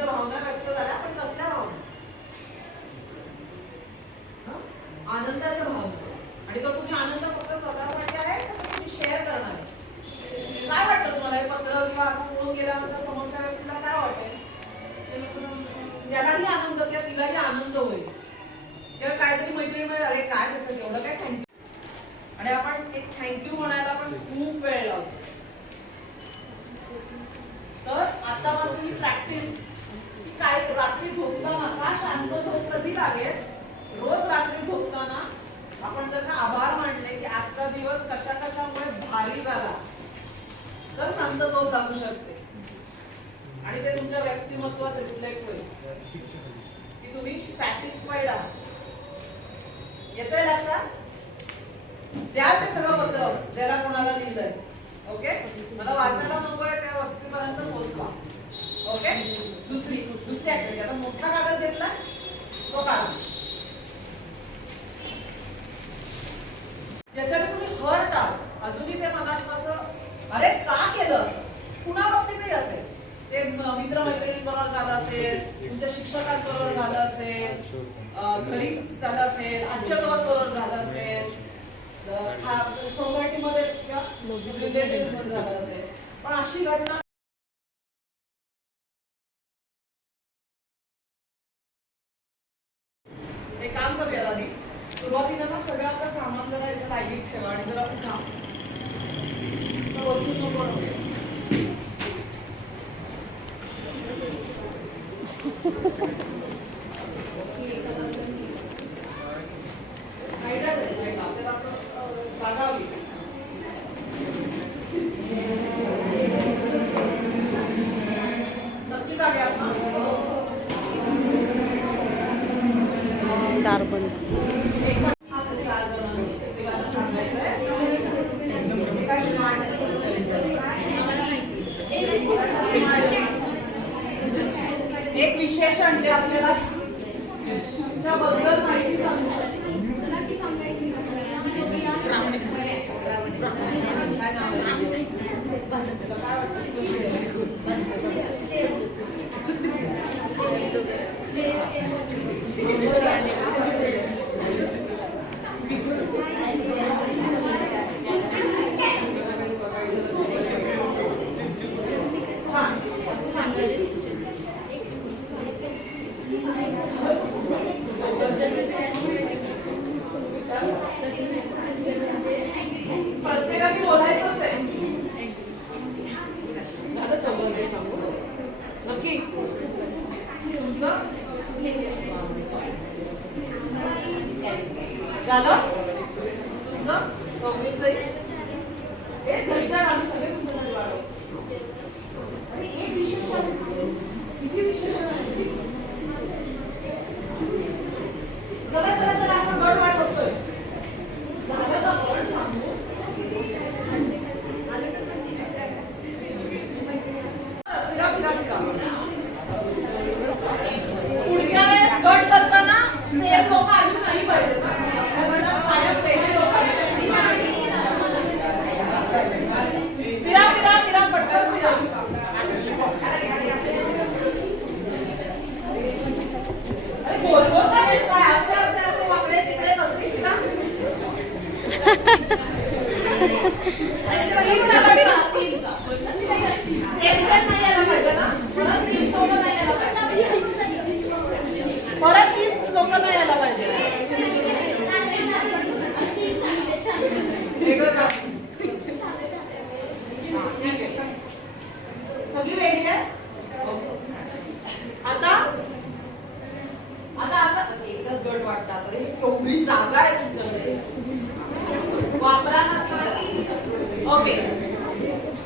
तुमच्या भावना व्यक्त झाल्या, पण कसल्या भावना? आनंदाच्या भावना. आणि तो तुम्ही आनंद फक्त स्वतःसाठी आहे का तुम्ही शेअर करणार आहे? काय वाटतं तुम्हाला हे पत्र किंवा असा फोन केल्यानंतर समोरच्या व्यक्तीला काय वाटेल? त्यालाही आनंद किंवा तिलाही आनंद होईल किंवा काहीतरी मैत्रीण मिळेल, अरे काय त्याचं एवढं काय थँक्यू. आणि आपण एक थँक्यू म्हणायला पण खूप वेळ लावतो. तर आतापासून ही प्रॅक्टिस काय, रात्री झोपताना का शांत झोप कधी लागेल? रोज रात्री झोपताना आपण जर का आभार मानले की आजचा दिवस कशा कशामुळे भारी झाला, तर शांत झोप लागू शकते. आणि ते तुमच्या व्यक्तिमत्वात रिफ्लेक्ट होईल की तुम्ही सॅटिस्फाईड आहात. येतंय लक्षात? द्या ते सगळं पत्र ज्याला कोणाला लिहिलंय. ओके, मला वाचायला नकोय त्या व्यक्तीपर्यंत पोहोचवा. ओके, दुसरी ऍक्टिव्हिटी. आता मोठा कागद घेतला, तो काढा. ज्याच्याने तुम्ही हर्ट आहात, अजूनही ते मनात असं अरे का केलं, कुणा बाबतीतही असेल, ते मित्रमैत्रिणींबरोबर झालं असेल, तुमच्या शिक्षकांबरोबर झालं असेल, घरी झालं असेल, आजच्याबरोबर झालं असेल, सोसायटीमध्ये किंवा रिलेटिव्ह मध्ये झालं असेल, पण अशी घटना एक काम करूया आधी. सुरुवातीला ना सगळं आपलं सामान जरा एका लाईनीत ठेवा आणि जरा उठा. वस्तू नको नक्की जागे आता दार बंद. एक विशेषण जे आपल्याला तुमच्याबद्दल माहिती सांगू शकतो. प्रत्येकाने बोलायचंच आहे. झालं सगळं ते सांगू नक्की तुमचं झालं तुमचं दोघींचंही हे घरचं आम्ही सगळे तुमच्यासाठी वाढवतो. आणि एक विशेषण किती विशेषण आहे जरा जरा जरा आपण गड वाढवतोय. झालं का गड सांगू पुढच्या वेळेस गट करताना सेम लोक आली नाही पाहिजे ना. फिरा फिरा फिरा पटकन फिरा. गोल गोल काय असे असे असे वाकडे तिकडे बसली फिरा. परत 30 लोक नाही यायला पाहिजे. सगळी रेडी आहे. आता असं एकच गट वाटतात. केवढी जागा आहे तुमच्याकडे, वापरा ना ती. ओके,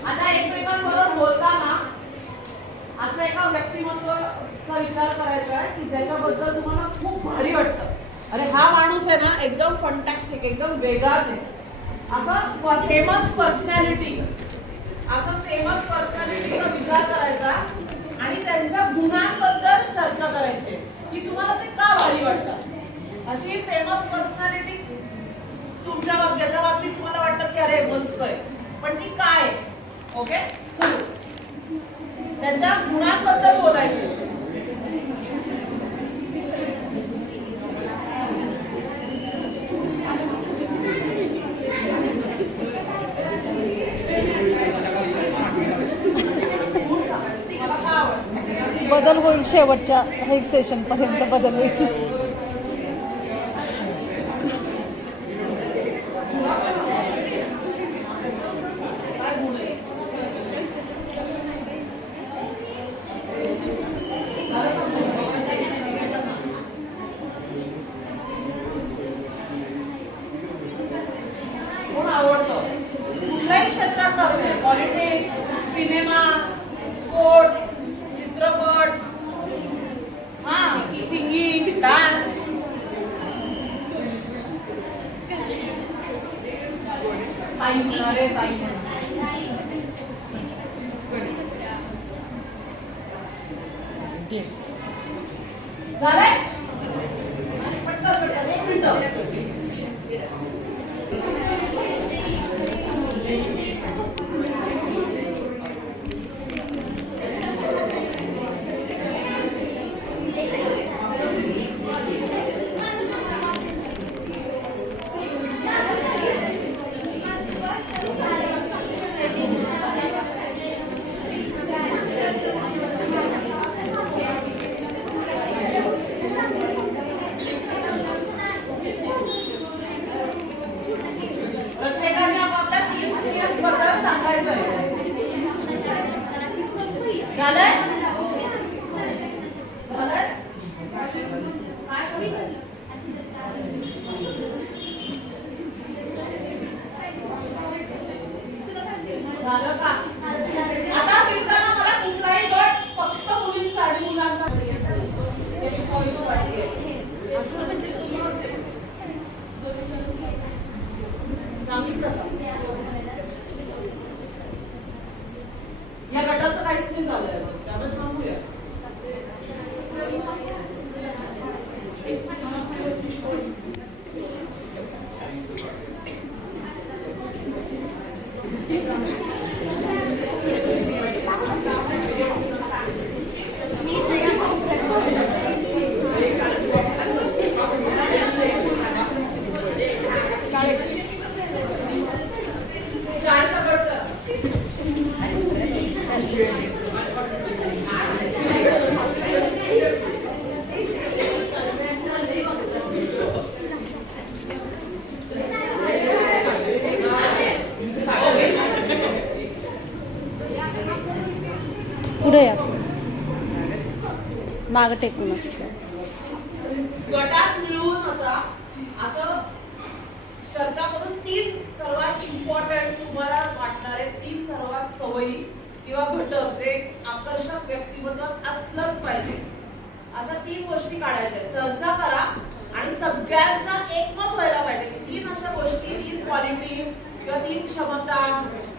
आता एकमेकांबरोबर बोलताना असं एका व्यक्तिमत्वाचा विचार करायचा आहे की ज्याच्याबद्दल तुम्हाला खूप भारी वाटतं. अरे हा माणूस आहे ना एकदम फंटॅस्टिक, एकदम वेगळाच आहे. असं फेमस पर्सनॅलिटी, असं फेमस पर्सनॅलिटीचा विचार करायचा आणि त्यांच्या गुणांबद्दल चर्चा करायची की तुम्हाला ते का भारी वाटतं. अशी फेमस पर्सनॅलिटी तुमच्या ज्याच्या बाबतीत तुम्हाला वाटतं की अरे मस्त आहे, पण ती काय आहे. ओके, सुरू. त्यांच्या गुणांबद्दल बोलायचं. बदल होईल, शेवटच्या हे सेशनपर्यंत बदल होईल. कोण आवडतं कुठल्याही क्षेत्रात असेल, पॉलिटिक्स, सिनेमा, स्पोर्ट्स, चित्रपट, सिंगिंग, डान्स. ताई म्हणाले ताई झालंय पटकन पटकन 1 मिनिट. प्रत्येकाने आपापल्या 3 स्किल्स बद्दल सांगायचं आहे. झालंय झालंय झालं का? आता फिरताना मला कुठलाही गट फक्त मुलींसाठी मुलांचा सांगितलं का? या गटाचं काहीच नाही झालंय त्यामुळे थांबूया. चार का गट करा. पुढे या, मागं टेकून. गटात मिळून आता असं चर्चा करून 3 सर्वात इम्पॉर्टंट तुम्हाला वाटणारे 3 सर्वात सवयी किंवा घटक जे आकर्षक व्यक्तिमत्वात असलंच पाहिजे अशा 3 गोष्टी काढायच्या. चर्चा करा आणि सगळ्यांचा एकमत व्हायला पाहिजे की 3 अशा गोष्टी, 3 क्वालिटीज किंवा 3 क्षमता,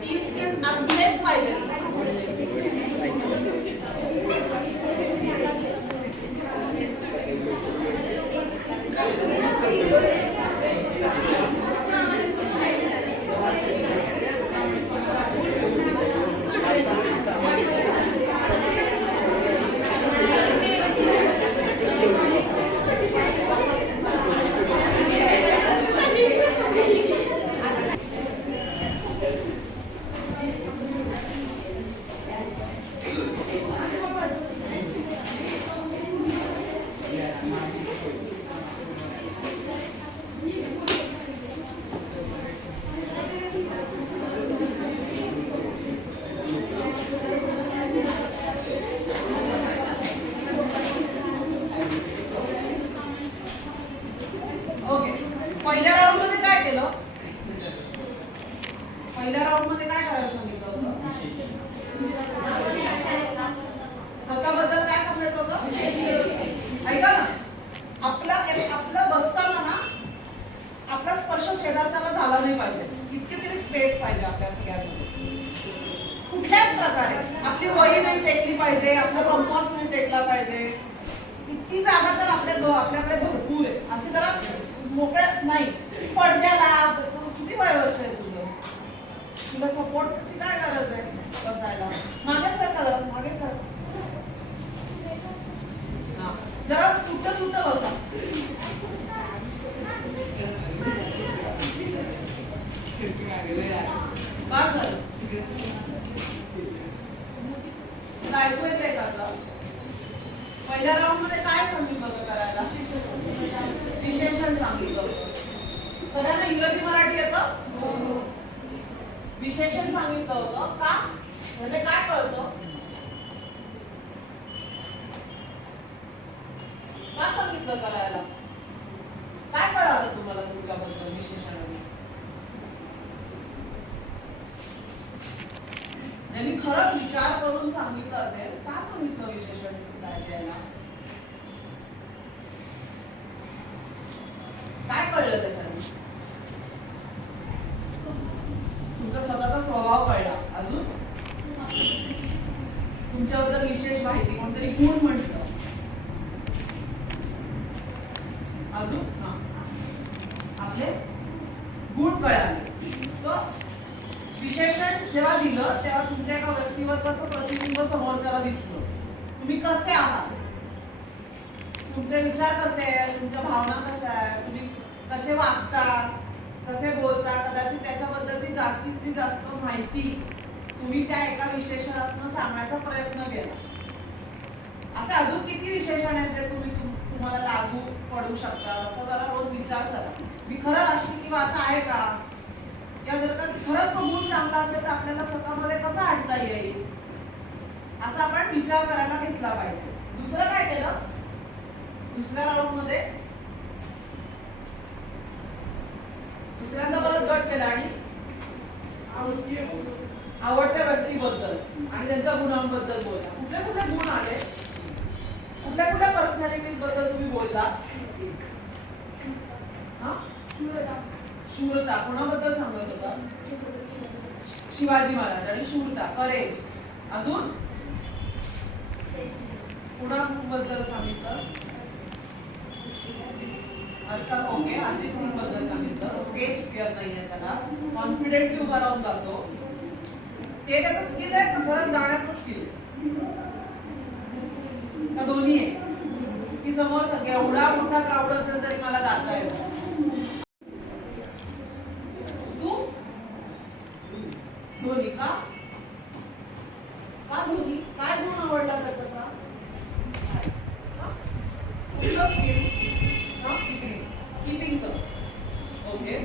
3 स्किल्स असलेच पाहिजे. पहिल्या राऊंड मध्ये काय केलं? पहिल्या राऊंड मध्ये काय करायचं सांगितलं होतं? स्वतःबद्दल काय सांगायचं होतं? ऐका ना, आपलं बसताना ना आपला स्पर्श शेजारच्याला झाला नाही पाहिजे. इतकी तरी स्पेस पाहिजे आपल्या सगळ्यांना. कुठल्याच प्रकारे आपली वही नाही टेकली पाहिजे, आपला कंपास नाही टेकला पाहिजे. इतकी जागा तर आपल्याकडे भरपूर आहे. अशी जरा मोकळ्या नाही पडद्याला. किती वय वर्ष आहे तुझं? तुला सपोर्टची काय गरज आहे बसायला? मागे सर मागे सर जरा सुट्ट सुट्ट बसा. बस झालं. ऐकू येते का आता? पहिल्या राऊंड मध्ये काय सांगितलं होतं करायला? विशेषण सांगितलं होतं. सगळ्यांना इंग्रजी मराठी येतं? विशेषण सांगितलं होतं का? म्हणजे काय कळतं? का सांगितलं करायला? काय कळालं तुम्हाला तुमच्याबद्दल विशेषणाने? त्यांनी खरंच विचार करून सांगितलं असेल. का सांगितलं विशेषण काय द्यायला? काय कळलं त्याच्याने? तुमचा स्वतःचा स्वभाव कळला. अजून तुमच्याबद्दल विशेष माहिती, कोणतरी गुण म्हटलं. अजून आपले गुण कळाले. सो विशेषण जेव्हा दिलं तेव्हा तुमच्या एका व्यक्तिमत्वाचं प्रतिबिंब समोरच्याला दिसलं. तुम्ही कसे आहात, तुमचे विचार कसे आहेत, तुमच्या भावना कशा आहेत, तुम्ही कसे वागता, कसे बोलता, कदाचित त्याच्याबद्दलची जास्तीत जास्त माहिती तुम्ही त्या एका विशेषणातून सांगण्याचा प्रयत्न केला. असे अजून किती विशेषण आहेत जे तुम्हाला लागू पडू शकतात? असा जरा रोज विचार करा. मी खरंच अशी किंवा असं आहे का? या जर का खरंच तो गुण चांगला असेल तर आपल्याला स्वतःमध्ये कसा आणता येईल असा आपण विचार करायला घेतला पाहिजे. दुसरं काय केलं दुसऱ्या राऊंड मध्ये? दुसऱ्यांदा परत गट केला आणि आवडत्या व्यक्तीबद्दल आणि त्यांच्या गुणांबद्दल बोलला. कुठले कुठले गुण आले? कुठल्या कुठल्या पर्सनॅलिटीज बद्दल तुम्ही बोलला? शूरता. कोणाबद्दल सांगत होता? शिवाजी महाराज आणि शूरता, करेज. अजून कुणाबद्दल सांगितलं? अर्थात ओके, अरिजित सिंग बद्दल सांगितलं. स्टेज फिअर नाहीये त्याला, कॉन्फिडेंटली उभा राहून जातो. ते त्याचं स्किल आहे का खरंच गाण्याचं स्किल का दोन्ही आहे? की समोर सगळे एवढा मोठा क्राऊड असेल तरी मला गाता येतं? तू दोन्ही का? का दोन्ही? काय गुण आवडला त्याचा? कुठलं स्किल? कीपिंगचं. ओके.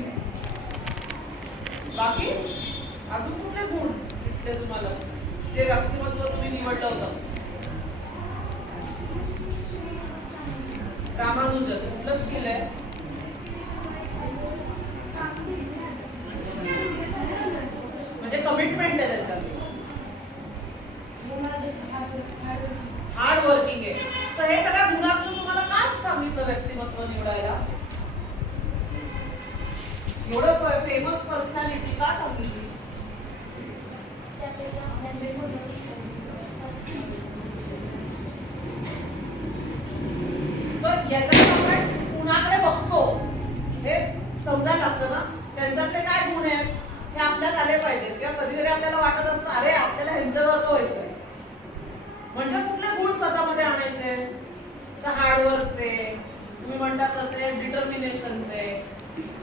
बाकी अजून कुठले गुण दिसले तुम्हाला जे व्यक्तिमत्व तुम्ही निवडलं होतं? रामानुजन कुठलं स्किल आहे? म्हणजे कमिटमेंट आहे त्याच्यात, हार्ड वर्किंग आहे. सो हे सगळ्या गुणातून तुम्हाला काय सांगितलं व्यक्तिमत्व निवडायला? एवढं फेमस पर्सनॅलिटी का सांगितली? सो याच्यात आपण कुणाकडे बघतो हे समजायला लागतं ना, त्यांच्यातले काय गुण आहेत हे आपल्यात आले पाहिजेत. किंवा कधीतरी आपल्याला वाटत असतं अरे आपल्याला ह्यांच्यासारखं व्हायचंय, म्हणजे कुठले गुण स्वतःमध्ये आणायचे? तर हार्डवर्कचे, तुम्ही म्हणतात तसे डिटर्मिनेशनचे,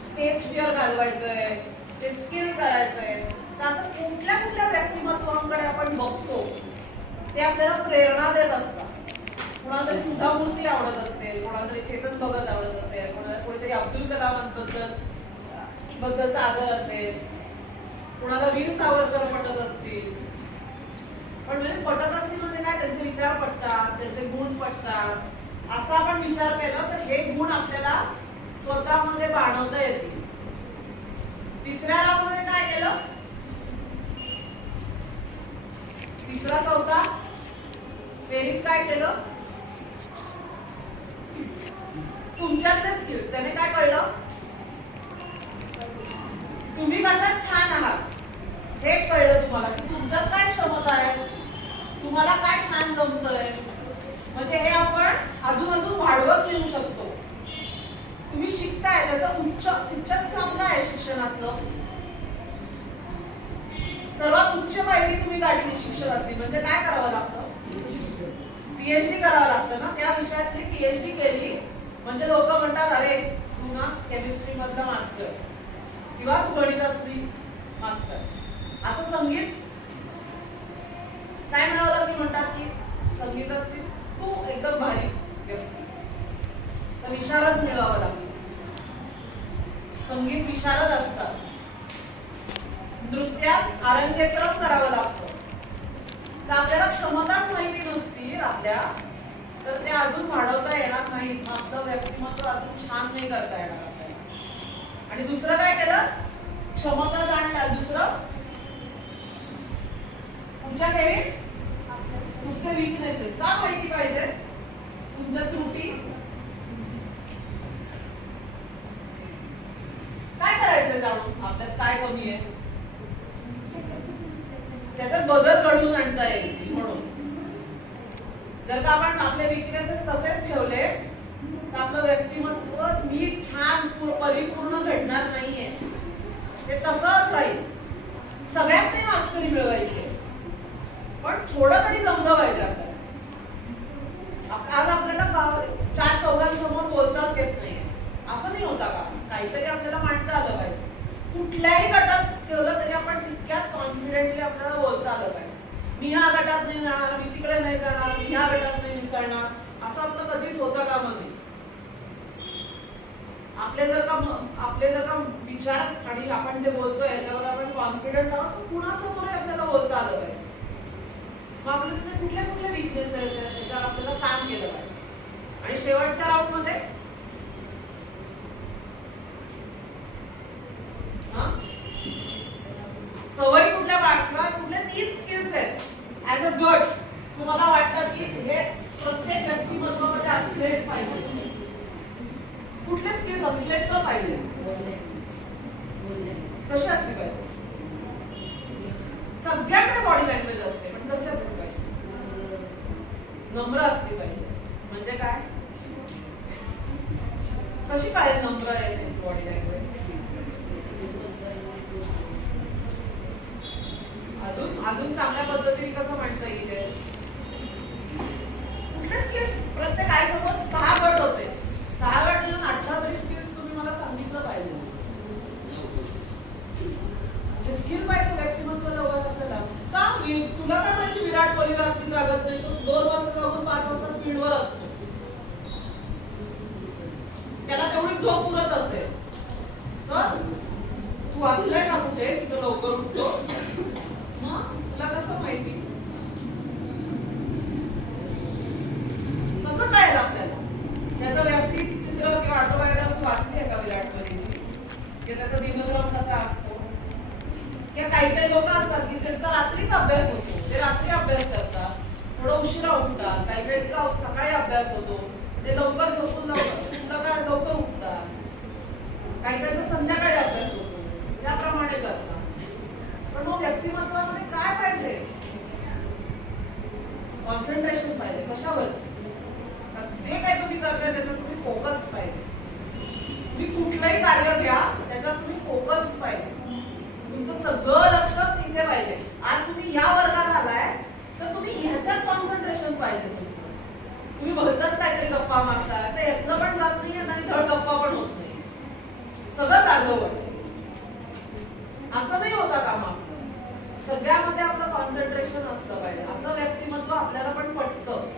स्टेज फिअर घालवायचंय, ते स्किल करायचंय. तर असं कुठल्या कुठल्या व्यक्तिमत्वांकडे आपण बघतो ते आपल्याला प्रेरणा देत असतात. कोणाला तरी सुधा मूर्ती आवडत असते, कोणाला तरी चेतन भगत आवडत असेल, कोणाला कोणीतरी अब्दुल कलामांबद्दलचा आदर असेल, कोणाला वीर सावरकर पटत असतील. पण म्हणजे पटत असतील म्हणजे काय, त्यांचे विचार पटतात, त्यांचे गुण पटतात असा आपण विचार केला तर हे गुण आपल्याला स्वतःमध्ये बाणवता येतील. तिसऱ्या राऊंड मध्ये काय केलं? तिसरा चौथा फेरीत काय केलं? तुमच्यातले स्किल्स. त्याने काय कळलं? तुम्ही कशात छान आहात हे कळलं तुम्हाला, की तुमच्यात काय क्षमता आहे, तुम्हाला काय छान जमतंय. म्हणजे हे आपण अजून अजून वाढवत नेऊ शकतो. तुम्ही शिकताय त्याचं उच्चस्थान काय आहे शिक्षणातलं? सर्वात उच्च पायरी तुम्ही गाठली शिक्षणातली म्हणजे काय करावं लागतं? पीएचडी करावं लागतं ना. त्या विषयातली पीएचडी केली म्हणजे लोक म्हणतात अरे तू ना केमिस्ट्री मधला मास्टर किंवा तू गणितातली मास्टर. असं संगीत काय म्हणावं की म्हणतात की संगीतातली तू एकदम भारी व्यक्ती, तर विशारद मिळवावं लागतं. संगीत विशारद असतात. नृत्यात आरंगेत्रम करावं लागतं. तर आपल्याला क्षमताच माहिती नसतील आपल्या, तर ते अजून वाढवता येणार नाही. आपलं व्यक्तिमत्व अजून छान नाही करता येणार आपल्याला. आणि दुसरं काय केलं, क्षमता जाणल्या. दुसरं तुमच्या काही तुमचे वीकनेसेस का माहिती पाहिजे, तुमच्या त्रुटी काय करायचं जाणून आपल्यात काय कमी आहे, त्याच्यात बदल घडवून आणता येईल. म्हणून जर का आपण आपले वीकनेसेस तसेच ठेवले तर आपलं व्यक्तिमत्व नीट छान परिपूर्ण घडणार नाहीये. ते तसंच राहील. सगळ्यात नाही मास्टरी मिळवायची, पण थोडं तरी जमलं पाहिजे आपल्याला. आज आपल्याला चार चौघांसमोर बोलताच येत नाही, असं नाही होता का? काहीतरी आपल्याला मांडता आलं पाहिजे. कुठल्याही गटात ठेवलं तरी आपण तितक्याच कॉन्फिडेंटली आपल्याला बोलता आलं पाहिजे. मी ह्या गटात नाही जाणार, मी तिकडे नाही जाणार, मी ह्या गटात नाही मिसळणार, असं आपलं कधीच होतं कामा नये. आपले जर का विचार आणि आपण जे बोलतोय याच्यावर आपण कॉन्फिडंट आहोत, तर कुणासमोर आपल्याला बोलता आलं पाहिजे. मग आपल्याला तिथे कुठले कुठले वीकनेस आहेत त्याच्यावर आपल्याला काम केलं पाहिजे. आणि शेवटच्या राऊंड मध्ये सवयी कुठल्या बाळगल्या, कुठले 3 स्किल्स आहेत ऍज अ गट तुम्हाला वाटतं की हे प्रत्येक व्यक्तिमत्वामध्ये असलेच पाहिजे. कुठले स्किल्स असलेच पाहिजे, कसे असले पाहिजे? सगळ्यांकडे बॉडी लँग्वेज असते, पण कशी असली पाहिजे? नम्र असली पाहिजे. म्हणजे काय, कशी पाहिजे नम्र आहे त्यांची बॉडी लँग्वेज? अजून चांगल्या पद्धतीने कसं म्हणता येईल? कुठले स्किल्स प्रत्येक आयसोबत 6 गट होते. 6 गट मिळून 18 तरी स्किल्स तुम्ही मला सांगितलं पाहिजे. हे स्किल पाहिजे व्यक्तिमत्व लवकर असायला. का तुला काय माहिती विराट कोहली रात्री जागत नाही, तो 2 वाजता जाऊन 5 वाजता फील्डवर असतो. त्याला तेवढी झोप पुरत असेल, तर तू वाचलंय का कुठे की तो लवकर उठतो? तुला कसं माहिती? कसं कळेल आपल्याला? त्याचं व्यक्तिचित्र किंवा ऑटोबायोग्राफी वाचली आहे का विराट कोहलीची? किंवा त्याचा दिनक्रम कसा असतो? किंवा काही लोक असतात की त्यांचा रात्रीच अभ्यास होतो, ते रात्री अभ्यास करतात, थोडं उशिरा उठतात. काहींचा सकाळी अभ्यास होतो, ते लवकर झोपून लवकर उठतात. काहींचा संध्याकाळी अभ्यास होतो, त्याप्रमाणे करतात. पण मग व्यक्तिमत्वामध्ये काय पाहिजे? कॉन्सन्ट्रेशन पाहिजे. कशावरची? जे काही तुम्ही करताय त्याच्यात तुम्ही फोकस्ड पाहिजे. तुम्ही कुठलंही कार्य घ्या त्याच्यात तुम्ही फोकस्ड पाहिजे. तुमचं सगळं लक्ष तिथे पाहिजे. आज तुम्ही ह्या वर्गात आलाय तर तुम्ही ह्याच्यात कॉन्सन्ट्रेशन पाहिजे तुमचं. तुम्ही भलतच काहीतरी गप्पा मारताय तर ह्यातलं पण जात नाही आणि धड गप्पा पण होत नाही, सगळं अर्धवट. असं नाही होता काम. आपलं सगळ्यामध्ये आपलं कॉन्सन्ट्रेशन असलं पाहिजे. असं व्यक्तिमत्व आपल्याला पण पटतं.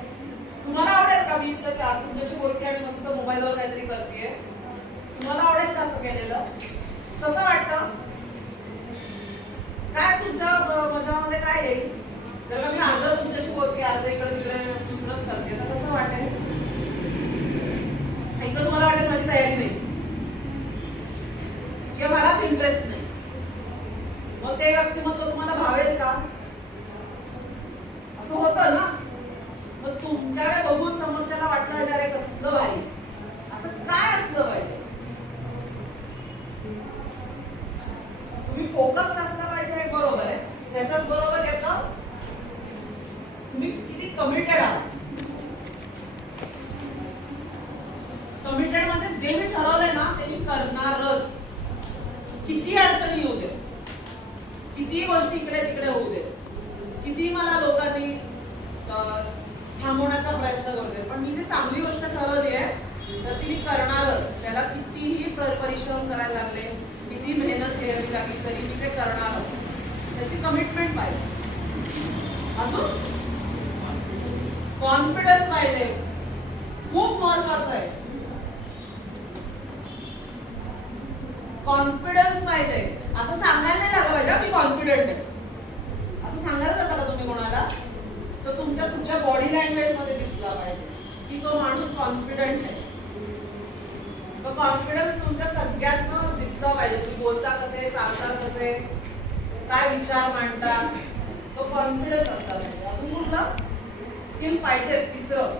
तुम्हाला आवडेल का मी इथं तुमच्याशी बोलते आणि मस्त मोबाईलवर काहीतरी करतेय? तुम्हाला आवडेल का असं केलेलं? कसं वाटतं? काय तुमच्या मनामध्ये काय येईल जर का मी अर्ध तुमच्याशी बोलते, अर्ध इकडे तिकडे दुसरंच करते, तर कसं वाटेल? एकदा तुम्हाला वाटेल माझी तयारी नाही किंवा मलाच इंटरेस्ट नाही. मग ते व्यक्तिमत्व तुम्हाला भावेल का? असं होतं ना. मग तुमच्याकडे बघून समोरच्याला वाटलं अरे कसलं भारी, असं काय असलं पाहिजे? तुम्ही फोकस्ड असलं पाहिजे, हे बरोबर आहे. त्याच्याच बरोबर येतं तुम्ही किती कमिटेड आहात. कमिटेड म्हणजे जे मी ठरवलंय ना ते मी करणारच. किती अडचणी येऊ देत, किती गोष्टी इकडे तिकडे होऊ देत, किती मला लोकांनी थांबवण्याचा प्रयत्न करू देत, पण मी जी चांगली गोष्ट ठरवली आहे तर ती मी करणारच. त्याला कितीही परिश्रम करायला लागले, किती मेहनत घ्यावी लागली तरी मी ते करणारच. त्याची कमिटमेंट पाहिजे. अजून कॉन्फिडन्स पाहिजे, खूप महत्वाचं आहे. कॉन्फिडन्स पाहिजे. असं सांगायला नाही लागलं पाहिजे मी कॉन्फिडंट आहे, असं सांगायला जाता का तुम्ही कोणाला? तर तुमच्या बॉडी लँग्वेज मध्ये दिसला पाहिजे की तो माणूस कॉन्फिडंट आहे. तो कॉन्फिडन्स तुमच्या सगळ्यात दिसला पाहिजे. तुम्ही बोलता कसे, चालता कसे, काय विचार मांडता, तो कॉन्फिडन्स असला पाहिजे. अजून कुठलं स्किल पाहिजे? तिसरं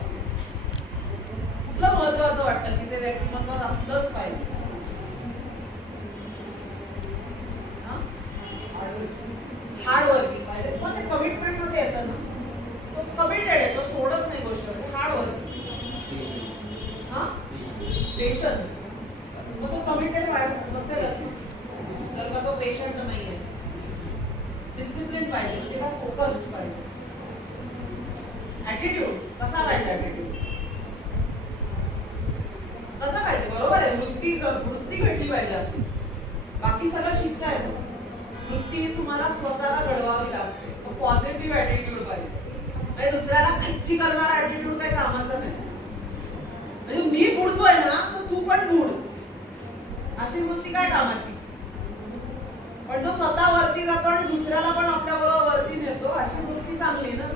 कुठलं महत्वाचं वाटतं की ते व्यक्तिमत्व असलंच पाहिजे? हार्ड वर्किंग पाहिजे. मग ते कमिटमेंट मध्ये येतं ना, तो कमिटेड आहे, तो सोडत नाही गोष्ट. हार्ड वर्किंग, हा पेशन्स. मग तो कमिटेड नसेलच तर का तो पेशंट नाहीये. डिसिप्लिन पाहिजे, तेव्हा फोकस्ड पाहिजे. ऍटिट्यूड कसा पाहिजे? ऍटिट्यूड कसा पाहिजे? बरोबर आहे, वृत्ती भेटली पाहिजे आपली. बाकी सगळं शिकता येतं, वृत्ती तुम्हाला स्वतःला घडवावी लागते. तो पॉझिटिव्ह ऍटिट्यूड पाहिजे. म्हणजे दुसऱ्याला खच्ची करणारा ऍटिट्यूड काही कामाचा नाही. म्हणजे मी बुडतोय ना तर तू पण बुड, अशी वृत्ती काय कामाची? पण जो स्वतः वरती जातो आणि दुसऱ्याला पण आपल्या बरोबर वरती नेतो, अशी वृत्ती चांगली ना.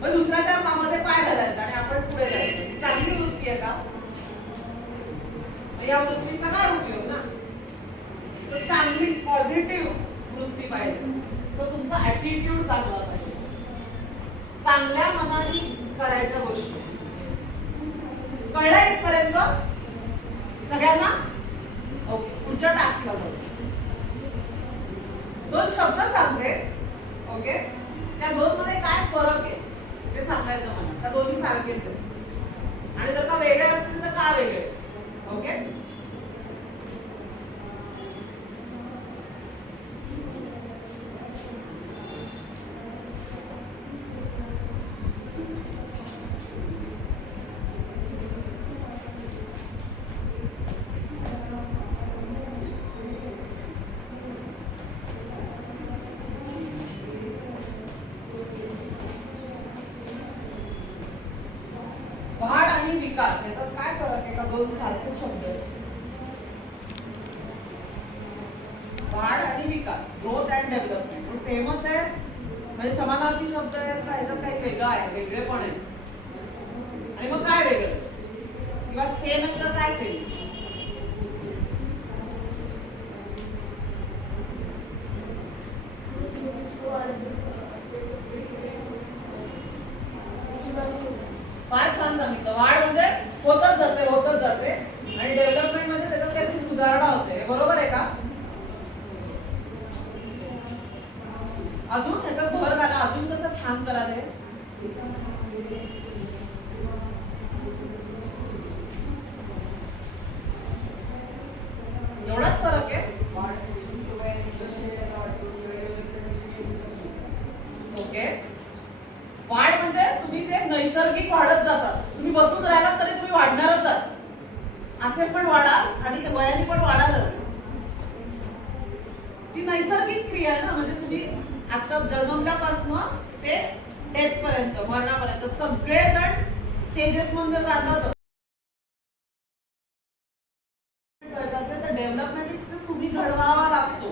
मग दुसऱ्याच्या कामामध्ये पाय घालायचा आणि आपण पुढे जायचं, चांगली वृत्ती आहे का? या वृत्तीचा काय उपयोग ना? चांगली पॉझिटिव्ह वृत्ती पाहिजे. सो तुमचा ऍटिट्यूड चांगला पाहिजे. चांगल्या मनाने करायच्या गोष्टी. कळलं इथपर्यंत सगळ्यांना? ओके, पुढच्या टास्कला जाऊ. 2 शब्द सांगते, ओके? त्या 2 मध्ये काय फरक आहे ते सांगायचं मला. त्या दोन्ही सारखेच आहे आणि जर का वेगळे असतील तर का वेगळे? ओके, वाढ आणि विकास याच्यात काय फरक आहे? का 2 सारखे शब्द आहेत? वाढ आणि विकास, ग्रोथ अँड डेव्हलपमेंट हे सेमच आहे? म्हणजे समानार्थी शब्द आहेत का ह्याच्यात काही वेगळं आहे? वेगळे पण आहे. आणि मग काय वेगळं? किंवा सेम आहे तर काय सेम? फार छान सांगितलं. वाढ म्हणजे होतच जाते आणि डेव्हलपमेंट म्हणजे त्याच्यात काहीतरी सुधारणा होते. बरोबर आहे का? अजून त्याच्यात भर घाला, अजून कसं छान करा रे. एवढाच फरक आहे. ओके, वाढ म्हणजे तुम्ही ते नैसर्गिक वाढत जातात. तुम्ही बसून राहिलात तरी तुम्ही वाढणारच आहात. असे पण वाढाल आणि वयाने पण वाढालच. ती नैसर्गिक क्रिया आहे ना. म्हणजे तुम्ही आता जन्मल्यापासून ते डेथ पर्यंत, मरणापर्यंत सगळेजण स्टेजेस मध्ये जातात. डेव्हलपमेंट तुम्ही घडवावा लागतो.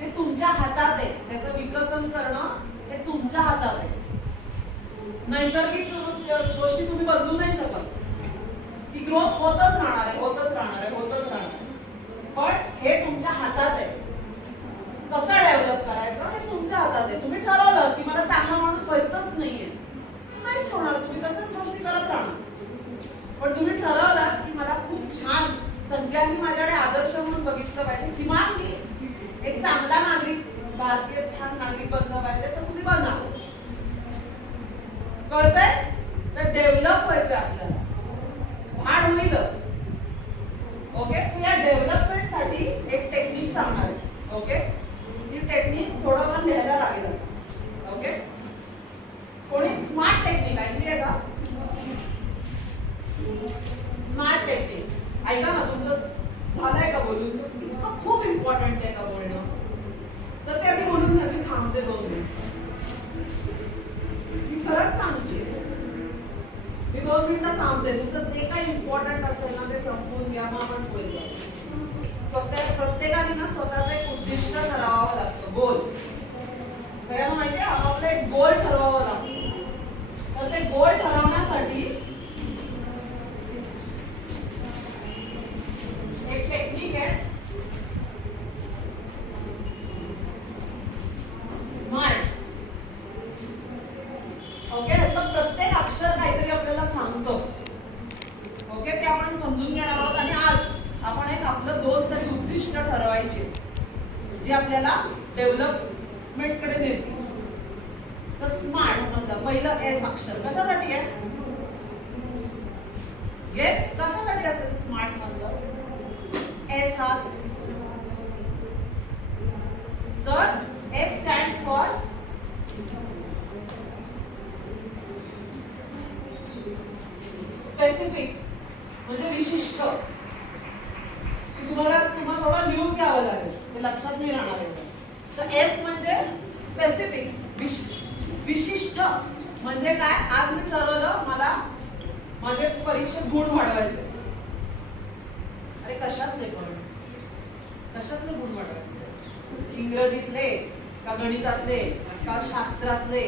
ते तुमच्या हातात आहे. त्याचं विकसन करणं हे तुमच्या हातात आहे. नैसर्गिक गोष्टी तुम्ही बदलू नाही शकत. ती ग्रोथ होतच राहणार आहे. पण हे तुमच्या हातात आहे. कसं डेव्हलप करायचं हे तुमच्या हातात आहे. तुम्ही ठरवलं की मला चांगला माणूस व्हायचंच नाहीये, नाहीच होणार. तुम्ही तसंच गोष्टी करत राहणार. पण तुम्ही ठरवलं की मला खूप छान सगळ्यांनी माझ्याकडे आदर्श म्हणून बघितलं पाहिजे, किमान मी एक चांगला नागरिक, भारतीय छान नागरिक बनलं पाहिजे, तर तुम्ही बना. कळतंय? तर डेव्हलप व्हायचं आपल्याला, वाढ होईलच. ओके, सो या डेव्हलपमेंट साठी एक टेक्निक सांगणार आहे. ओके, ही टेक्निक थोडं पण लिहायला लागेल. ओके, कोणी स्मार्ट टेक्निक ऐकली आहे का? स्मार्ट टेक्निक ऐका ना. तुमचं झालंय का बोलून? इतकं खूप इम्पॉर्टंट आहे का बोलणं? तर ते आधी बोलून मी थांबते 2 मिनिट. खरंच सांगते, मी 2 मिनिटं थांबते. तुमचं जे काही इम्पॉर्टंट असेल ना ते संपवून घ्या, मग आपण पुढे जाऊ. प्रत्येकाने ना स्वतःचं एक उद्दिष्ट ठरवावं लागतं, गोल. सगळ्यांना माहिती आहे, आपलं एक गोल ठरवावं लागतं. तर ते गोल ठरवण्यासाठी एक टेक्निक आहे, स्मार्ट. ओके, तर प्रत्येक अक्षर काहीतरी आपल्याला सांगतो. ओके, ते आपण समजून घेणार आहोत. आणि आज आपण एक आपलं 2 तरी उद्दिष्ट ठरवायचे जे आपल्याला डेव्हलपमेंट कडे नेतील. तर स्मार्ट मधलं पहिलं एस अक्षर कशासाठी आहे? येस, कशासाठी असेल स्मार्ट मधलं एस हा? तर एस स्टँड्स फॉर स्पेसिफिक, म्हणजे विशिष्ट. तुम्हाला थोडं लिहून घ्यावं लागेल, ते लक्षात नाही राहणार आहे. तर एस म्हणजे स्पेसिफिक, विशिष्ट. म्हणजे काय? आज मी ठरवलं मला माझे परीक्षेत गुण वाढवायचे. अरे कशातले पण, कशातले गुण वाढवायचे? इंग्रजीतले का गणितातले का शास्त्रातले,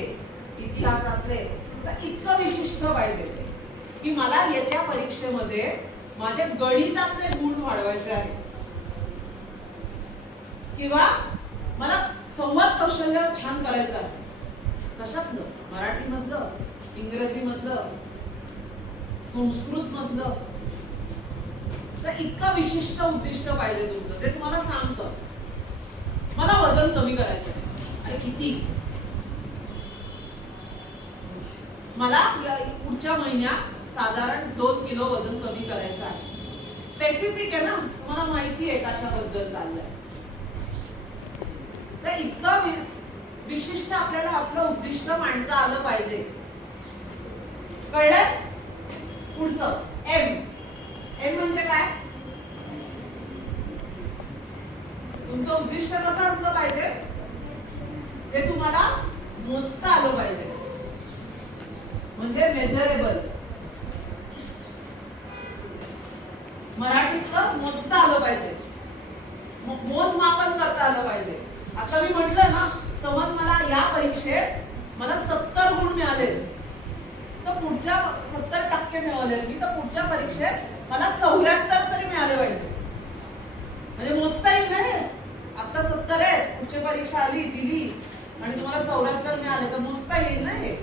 इतिहासातले? तर इतकं विशिष्ट पाहिजे की मला येत्या परीक्षेमध्ये माझे गणितातले गुण वाढवायचे आहे, किंवा मला संवाद कौशल्य छान करायचं आहे. कशातलं? मराठी मधलं, इंग्रजी मधलं, संस्कृत मधलं. तर इतकं विशिष्ट उद्दिष्ट पाहिजे तुमचं, जे तुम्हाला सांगतं मला वजन कमी करायचं. आणि किती? मला पुढच्या महिन्यात साधारण 2 किलो वजन कमी करायचं आहे. स्पेसिफिक आहे ना, तुम्हाला माहिती आहे कशाबद्दल चाललंय. तर इतकं विशिष्ट आपल्याला आपलं उद्दिष्ट मांडता आलं पाहिजे. कळलं? पुढचं एम. एम म्हणजे काय? तुमचं उद्दिष्ट कसं असलं पाहिजे? जे तुम्हाला मोजता आलं पाहिजे, म्हणजे मेजरेबल. मराठीतलं मोजता आलं पाहिजे, मोजमापन करता आलं पाहिजे. आता मी म्हटलं ना, समज मला या परीक्षेत मला 70 गुण मिळाले, तर पुढच्या 70% मिळाले मी, तर पुढच्या परीक्षेत मला 74 तरी मिळाले पाहिजे. म्हणजे मोजता येईल ना हे. आता 70 आहे, पुढची परीक्षा आली, दिली आणि तुम्हाला 74 मिळाले, तर मोजता येईल ना हे.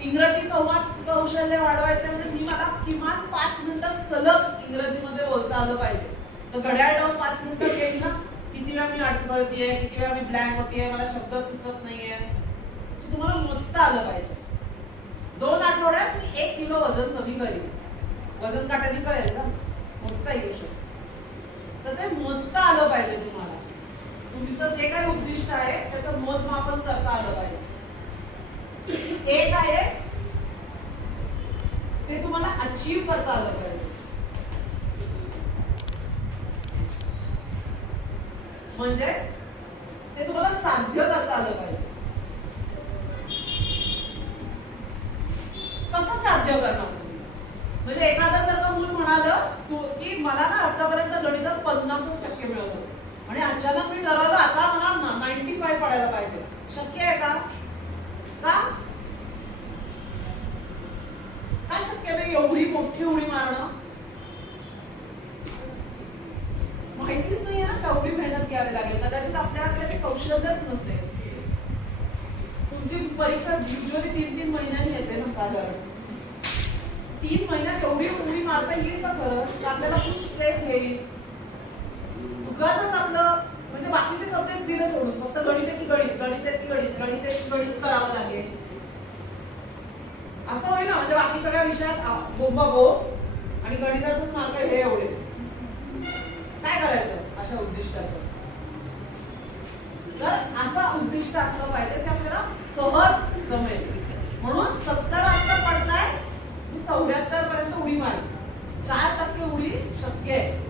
इंग्रजी संवाद कौशल्य वाढवायचं म्हणजे मला किमान 5 मिनिटं सलग इंग्रजीमध्ये बोलता आलं पाहिजे. तर घड्याळ लावून 5 मिनिटं येईल ना, किती वेळा मी अडखळतीये, किती वेळा मी ब्लँक होतीये, मला शब्द सुचत नाहीये. सो तुम्हाला मोजता आलं पाहिजे. 2 आठवड्यात मी 1 किलो वजन कमी करेन. वजन काट्याने कळेल ना, मोजता येऊ शकतं. तर ते मोजता आलं पाहिजे तुम्हाला. तुमचं जे काही उद्दिष्ट आहे त्याचं मोजमापन करता आलं पाहिजे. एक आहे ते तुम्हाला अचीव करता आलं पाहिजे. म्हणजे ते तुम्हाला साध्य करता आलं पाहिजे. कसं साध्य करणार तुम्ही? म्हणजे एखादा जर का मूल म्हणालं की मला ना आतापर्यंत गणितात 50% मिळत होतं आणि अचानक मी ठरवलं आता मला 95 पडायला पाहिजे. शक्य आहे का? का शक्य नाही एवढी मोठी उडी मारणं? माहितीच नाही ना केवढी मेहनत घ्यावी लागेल. कदाचित आपल्याकडे ते कौशल्यच नसेल. तुमची परीक्षा युजली 3-3 महिन्यांनी येते ना साधारण. 3 महिन्यात एवढी उडी मारता येईल का खरंच? आपल्याला खूप स्ट्रेस येईल. उगाचच आपलं म्हणजे बाकीचे सब्जेक्ट दिले सोडून फक्त गणित की गणित, गणित की गणित, गणित की गणित करावं लागेल. असं होईल ना, म्हणजे बाकी सगळ्या विषयात बोंबाबो आणि गणितातून मार्क हे एवढे. काय करायचं अशा उद्दिष्टाचं? तर असं उद्दिष्ट असलं पाहिजे ते आपल्याला सहज जमेल. म्हणून 70 अंक पडताय, 74 पर्यंत उडी मार. 4% उडी शक्य आहे.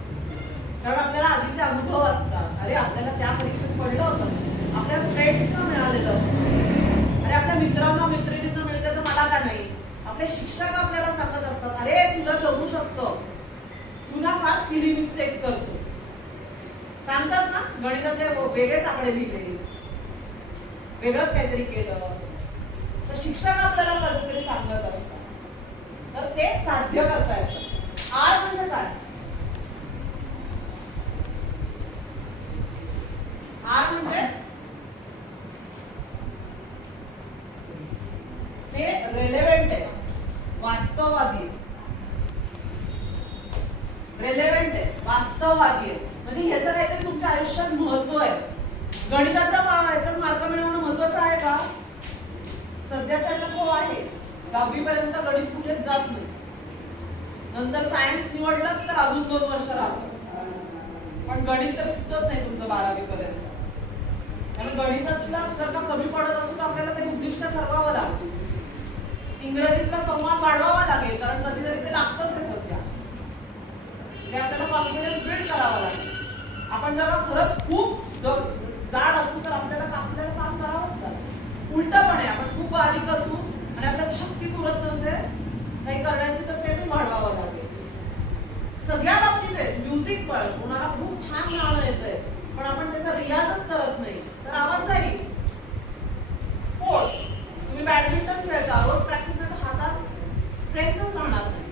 कारण आपल्याला आधीचे अनुभव असतात. अरे आपल्याला त्या परीक्षेत पडलं होतं, आपल्याला फ्रेंड्स मिळालेलं असतं. आणि आपल्या मित्रांना मैत्रिणींना मिळते तर मला का नाही. आपले शिक्षक आपल्याला सांगत असतात, अरे तुला जमू शकतं, तू ना फार सिली मिस्टेक्स करतो. सांगतात ना, गणितातले वेगळेच आकडे लिहिले, वेगळंच काहीतरी केलं, तर शिक्षक आपल्याला कधीतरी सांगत असतात, तर ते साध्य करता येतं. आर म्हणजे काय? आर म्हणजे ते रेलेव्हंट आहे, वास्तववादी, रेलेव्हंट आहे, वास्तववादी आहे. म्हणजे ह्याचं काहीतरी तुमच्या आयुष्यात महत्व आहे. गणिताच्या ह्याच्यात मार्क मिळवणं महत्वाचं आहे का? सध्याच्या ह्याच्यात हो आहे. 10वी पर्यंत गणित कुठेच जात नाही. नंतर सायन्स निवडलं तर अजून 2 वर्ष राहतं, पण गणित तर सुटत नाही तुमचं 12वी पर्यंत. आणि गणितातला जर का कमी पडत असू तर आपल्याला ते उद्दिष्ट ठरवावं लागतं. इंग्रजीतला संवाद वाढवावा लागेल, कारण कधीतरी ते लागतच आहे सध्या. ते आपल्याला कॉन्फिडन्स बिल्ड करावा लागेल. आपण जर का खरंच खूप जाड असू तर आपल्याला काम करावंच लागेल. उलटं पण आहे, आपण खूप बारीक असू आणि आपल्यात शक्ती पुरत नसेल काही करण्याची तर ते पण वाढवावं लागेल. सगळ्या बाबतीत आहे. म्युझिक पण कोणाला खूप छान गाणं येतंय पण आपण त्याचा रियाजच करत नाही तर आवाज जाईल. स्पोर्ट्स, तुम्ही बॅडमिंटन खेळता, रोज प्रॅक्टिस करता, हातात स्ट्रेंथच राहणार नाही.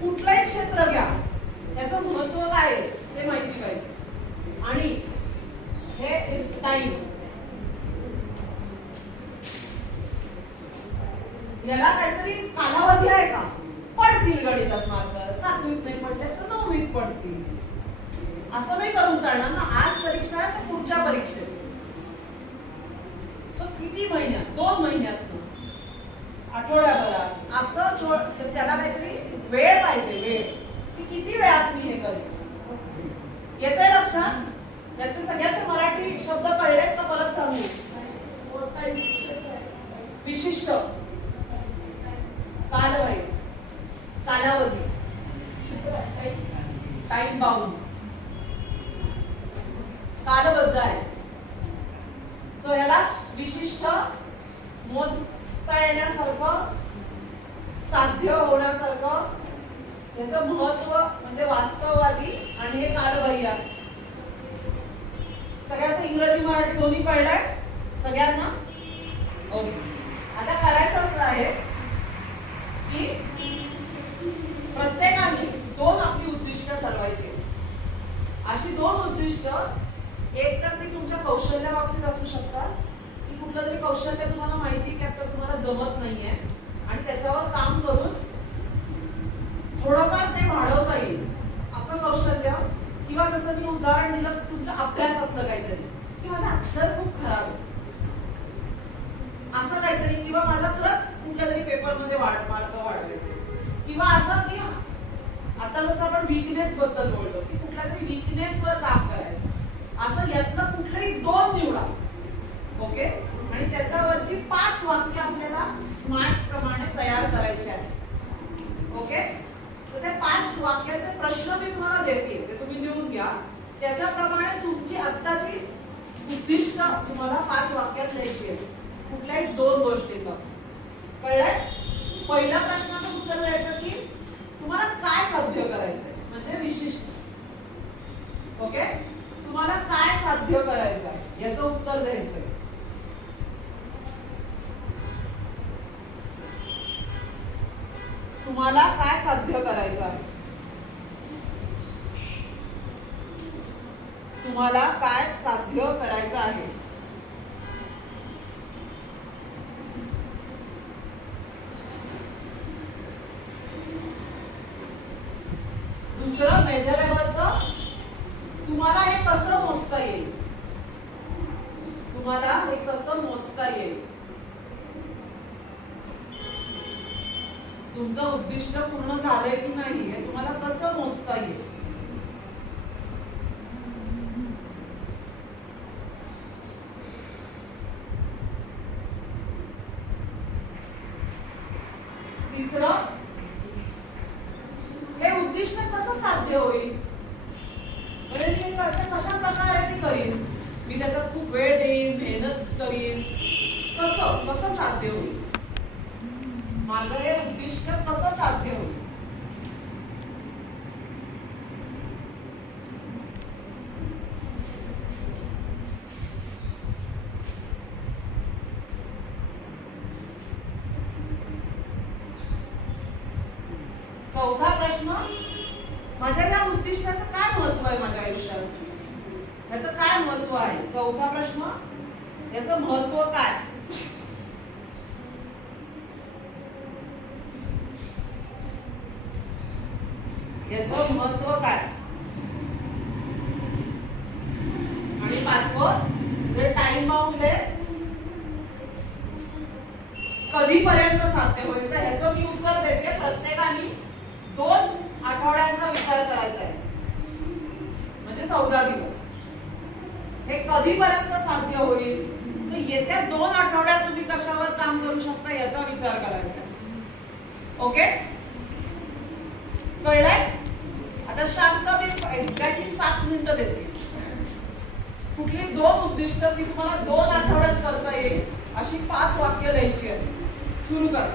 कुठलंही क्षेत्र घ्या, त्याचं महत्व काय आहे ते माहिती पाहिजे. आणि हे इज टाइम. याला काहीतरी कालावधी आहे का? पडतील गणितात मार्क, 7वीत नाही पडले तर 9वीत पडतील. असं नाही करून चालणार ना. आज परीक्षा आहे तर पुढच्या परीक्षेत. सो किती महिन्यात? 2 महिन्यात, आठवड्याभरात, असं त्याला काहीतरी वेळ पाहिजे. वेळ की किती वेळात मी हे करेन. येतंय लक्षात? याचे सगळ्याचे मराठी शब्द कळलेत का? परत सांगू. विशिष्ट, कालवही, कालावधी, टाइम बाउंड, कालबद्ध आहे. सो याला विशिष्ट, मोजता येण्यासारखं, साध्य होण्यासारखं, त्याचं महत्व म्हणजे वास्तववादी आणि हे कालबाह्य आहे. सगळ्यांचं इंग्रजी मराठी दोन्ही कळलंय सगळ्यांना? ओके. आता करायचं असं आहे की प्रत्येकाने 2 आपली उद्दिष्ट ठरवायची. अशी 2 उद्दिष्ट, एक तर ती तुमच्या कौशल्या बाबतीत असू शकतात की कुठलं तरी कौशल्य तुम्हाला माहिती की आता तुम्हाला जमत नाहीये आणि त्याच्यावर काम करून थोडंफार ते वाढवता येईल असं कौशल्य. किंवा जसं मी उदाहरण दिलं तुमच्या अभ्यासातलं काहीतरी की माझं अक्षर खूप खराब आहे असं काहीतरी, किंवा माझा खरंच कुठल्या तरी पेपरमध्ये मार्क वाढवायचे, किंवा असं की आता जसं आपण वीकनेस बद्दल बोललो की कुठल्या तरी वीकनेसवर काम करायचं. असं यातलं कुठलेही 2 निवडा. ओके. आणि त्याच्यावरची 5 वाक्य आपल्याला स्मार्ट प्रमाणे तयार करायचे आहेत. ओके. तर त्या 5 वाक्याचे प्रश्न मी तुम्हाला देते, ते तुम्ही लिहून घ्या. त्याच्याप्रमाणे तुमची आत्ताची उद्दिष्ट तुम्हाला 5 वाक्यात लिहायची आहेत. कुठल्याही 2 गोष्टींना. कळलंय? पहिल्या प्रश्नाचं उत्तर द्यायचं की तुम्हाला काय साध्य करायचंय, म्हणजे विशिष्ट. ओके. तुम्हाला काय साध्य करायचंय याचं उत्तर द्यायचंय. तुम्हाला काय साध्य करायचं आहे, तुम्हाला काय साध्य करायचं आहे. दुसरं मेजरेबलचं, तुम्हाला हे कसं मोजता येईल, तुम्हाला हे कसं मोजता येईल. तुमचं उद्दिष्ट पूर्ण झालंय की नाही हे तुम्हाला कसं मोजता येईल. तिसरं, हे उद्दिष्ट कसं साध्य होईल, म्हणजे मी कशा प्रकारे ते करीन मी त्याच्यात खूप वेळ देईन, मेहनत करीन, कसं कसं साध्य होईल? माझं हे उद्दिष्ट कसं साध्य होईल? चौथा प्रश्न, माझ्या या उद्दिष्टाचं काय महत्व आहे माझ्या आयुष्यात? याचं काय महत्व आहे? चौथा प्रश्न, याचं महत्व काय? याचं महत्व काय? आणि पाचवं, जे टाइम बाउंड आहे, कधीपर्यंत साध्य होईल? तर ह्याचं मी उत्तर देते, प्रत्येकाने 2 आठवड्यांचा विचार करायचा आहे, म्हणजे 14 दिवस. हे कधीपर्यंत साध्य होईल? तर येत्या 2 आठवड्यात तुम्ही कशावर काम करू शकता याचा विचार करायचा. ओके, कळलंय? आता शांत मी एक्झॅक्टली 7 मिनिटं देते. कुठली 2 उद्दिष्ट जी तुम्हाला 2 आठवड्यात करता येईल अशी 5 वाक्य लिहायची आहेत. सुरू करा.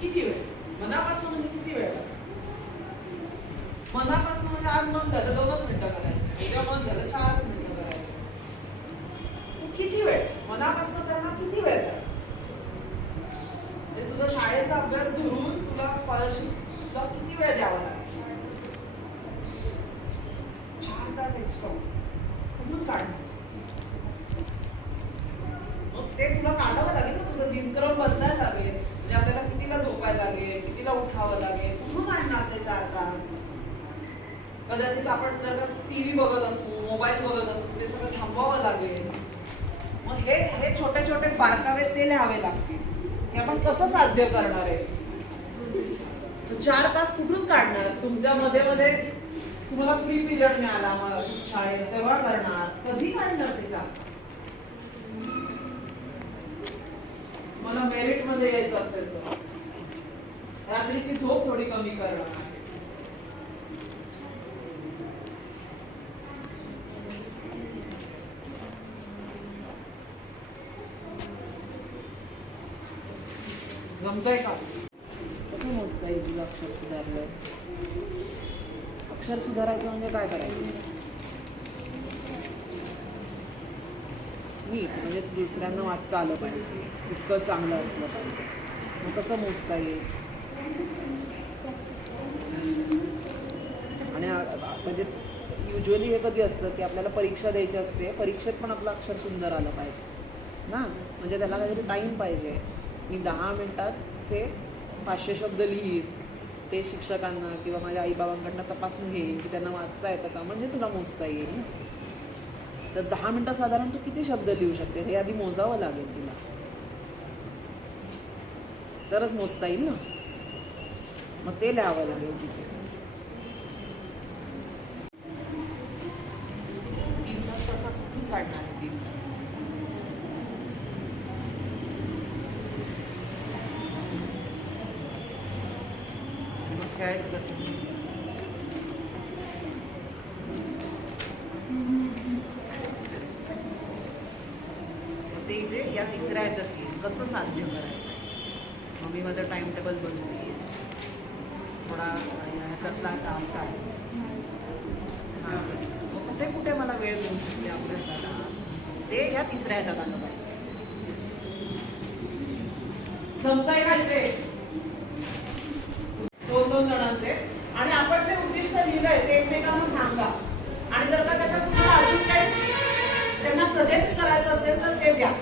किती वेळ? मनापासून म्हणजे किती वेळ? मनापासून म्हणजे आज मन झालं 2च मिनिटं करायचं, उद्या मन झालं 4च मिनिटं करायचं. किती वेळ? मनापासून करणार किती वेळ करा? म्हणजे तुझा शाळेचा अभ्यास धरून तुला स्कॉलरशिपला किती वेळ द्यावा लागेल? 4 तास एक्स्ट्रा कुठून काढणार? ते तुला काढावं लागेल ना, तुझं दिनक्रम बदलायला लागेल. म्हणजे आपल्याला कितीला झोपायला लागेल, कितीला उठावं लागेल, कुठून आणणार ते 4 तास? कदाचित आपण जर का टीव्ही बघत असू, मोबाईल बघत असू, ते सगळं थांबवावं लागेल. मग हे छोटे छोटे बारकावे ते लिहावे लागतील की आपण कसं साध्य करणार आहे. 4 तास कुठून काढणार? तुमच्या मध्ये मध्ये तुम्हाला फ्री पिरियड मिळाला मग शाळेत तेव्हा करणार. कधी काढणार ते 4 तास? मला मेरिट मध्ये यायचं असेल तर रात्रीची झोप थोडी कमी करणार. जमतंय का? कसं मोजता येईल तुला अक्षर सुधारलं? अक्षर सुधारायचं म्हणजे काय करायचं? नीट म्हणजे दुसऱ्यांना वाचता आलं पाहिजे, इतकं चांगलं असलं पाहिजे. मग कसं मोजता येईल? आणि म्हणजे युजली हे कधी असतं की आपल्याला परीक्षा द्यायची असते, परीक्षेत पण आपलं अक्षर सुंदर आलं पाहिजे ना. म्हणजे त्याला काहीतरी टाईम पाहिजे. मी 10 मिनिटात से 500 शब्द लिहीन, ते शिक्षकांना किंवा माझ्या आईबाबांकडनं तपासून घेईन की त्यांना वाचता येतं का, म्हणजे तुला मोजता येईल. तर 10 मिनिटात साधारण तू किती शब्द लिहू शकते हे आधी मोजावं लागेल तुला, तरच मोजता येईल ना. मग ते लिहावं लागेल तिथे. 3 तास कसा कुठून काढणार आहे? 3 तास मग खेळायचं का? ते इथे या 3ऱ्या ह्याच्यात येईल कसं साध्य करायचं. मग मी माझं टाइम टेबल बनवते, थोडा ह्याच्यातला टास्क आहे. हां, कुठे कुठे मला वेळ मिळू शकते अभ्यासाला, ते ह्या 3ऱ्या ह्याच्यात आलं पाहिजे. जमताय का इथे? 2-2 जणांचे. आणि आपण जे उद्दिष्ट लिहिलंय ते एकमेकांना सांगा. आणि जर का त्याच्यात तुम्हाला अजून काही त्यांना सजेस्ट करायचं असेल तर ते द्या.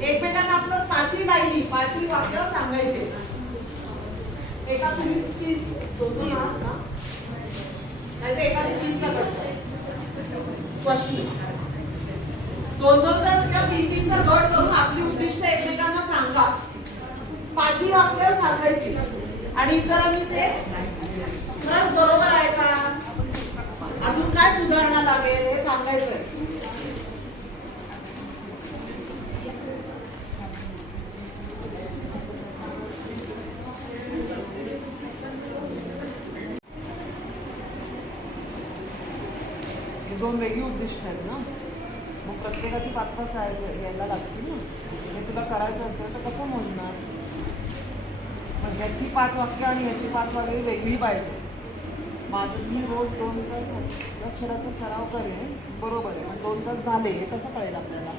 एकमेकांना आपलं 5ही लाईनी 5ही वाक्य सांगायचे. एका तुम्ही 2 आहात ना, नाही तर एकाने 3चा गट क्वेश्चन 2-2चा किंवा 3-3चा गट करून आपली उद्दिष्ट एकमेकांना सांगा. 5ही वाक्य सांगायची आणि इतरांनी ते खरंच बरोबर आहे का, अजून काय सुधारणा लागेल हे सांगायचंय. 2 वेगळी उद्दिष्ट आहेत ना. मग प्रत्येकाची 5-5 यायला लागतील ना. हे तुला करायचं असेल तर कसं मोजणार? मग ह्याची 5 वाक्य आणि ह्याची 5 वाक्य वेगळी पाहिजे. माझं मी रोज 2 तास अक्षराचा सराव करेन, बरोबर आहे. पण 2 तास झाले हे कसं कळेल आपल्याला?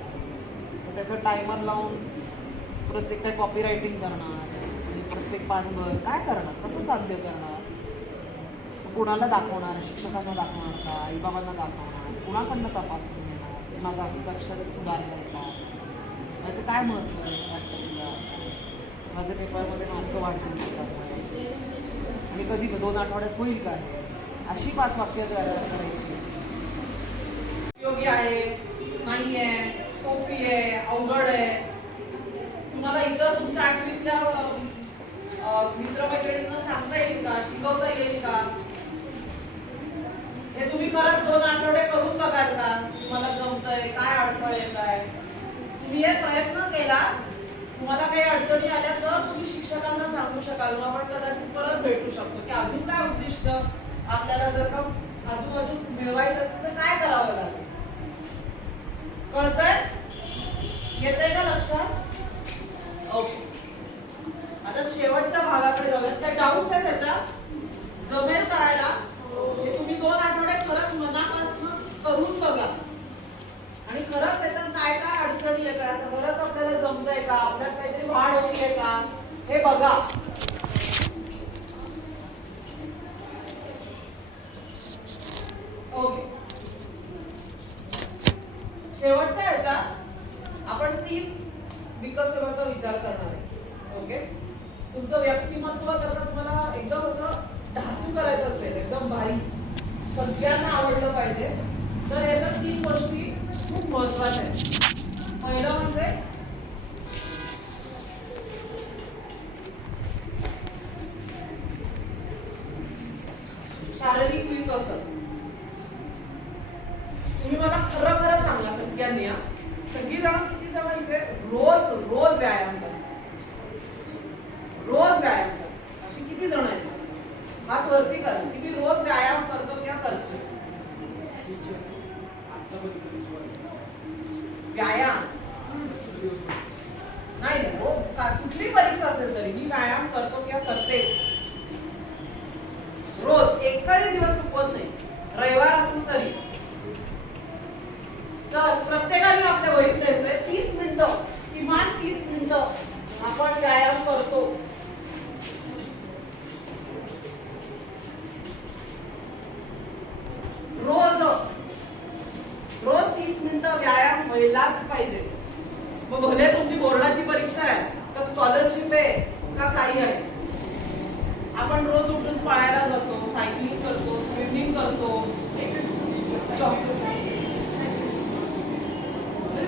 तर त्याचं टायमर लावून प्रत्येक काय कॉपी रायटिंग करणार आणि प्रत्येक पानभर काय करणार? कसं साध्य करणार? कुणाला दाखवणार? शिक्षकांना दाखवणार का? आईबाबांना दाखवणार? कुणाकडनं तपासून घेणार? माझा हस्ताक्षर सुधारलं आहे का? याचं काय महत्त्व आहे वाटतं तुला? माझ्या पेपरमध्ये मार्क वाढतील त्याच्यामुळे आणि कधी 2 आठवड्यात होईल काय? अशी 5 वाक्य करायची. योग्य आहे, नाही आहे, सोपी आहे, अवघड आहे. तुम्हाला इतर तुमच्या आठवीतल्या मित्रमैत्रिणींना सांगता येईल का? शिकवता येईल का? हे तुम्ही खरंच 2 आठवडे करून बघाल का? तुम्हाला जमतंय? काय अडथळे येत आहे? तुम्ही हे प्रयत्न केला, तुम्हाला काही अडचणी आल्या तर तुम्ही शिक्षकांना सांगू शकाल. मग आपण कदाचित परत भेटू शकतो की अजून काय उद्दिष्ट आपल्याला जर का अजून मिळवायचं असेल तर काय करावं लागेल. कळतंय? येतंय का लक्षात? ओके. आता शेवटच्या भागाकडे जाऊया. त्या डाऊट्स आहेत त्याच्या जमेल करायला. हे तुम्ही 2 आठवडे खरंच मनापासून करून बघा आणि खरंच त्याच्यात काय काय अडचणी येतात, खरंच आपल्याला जमतंय का, आपल्यात काहीतरी वाढ होतीये का हे बघा. ओके. शेवटच्या ह्याच्यात आपण 3 विकसनाचा विचार करणार आहे. ओके. तुमचं व्यक्तिमत्व जर का तुम्हाला एकदम असं ढासू करायचं असेल, एकदम भारी, सगळ्यांना आवडलं पाहिजे, तर याच्या 3 गोष्टी खूप महत्वाच्या आहेत. पहिलं म्हणजे शारीरिक विकसन. तुम्ही मला खरं खरं सांगा सगळ्यांनी, सगळी जण किती जण इथे रोज व्यायाम करा? रोज व्यायाम करा अशी किती जण आहेत? हात वरती करा की मी रोज व्यायाम करतो किंवा करतो. व्यायाम नाही हो, कुठलीही परीक्षा असेल तरी मी व्यायाम करतो किंवा करतेच. रोज एकही दिवस चुकवत नाही, रविवार असून तरी. तर प्रत्येकाने आपल्या वहीत लिहायचंय 30 मिनिटं, किमान 30 मिनिटं आपण व्यायाम करतो. रोज 30 मिनिटं व्यायाम व्हायलाच पाहिजे. मग भले तुमची बोर्डाची परीक्षा आहे का स्कॉलरशिप आहे का काही आहे, आपण रोज उठून पळायला जातो, सायकलिंग करतो, स्विमिंग करतो.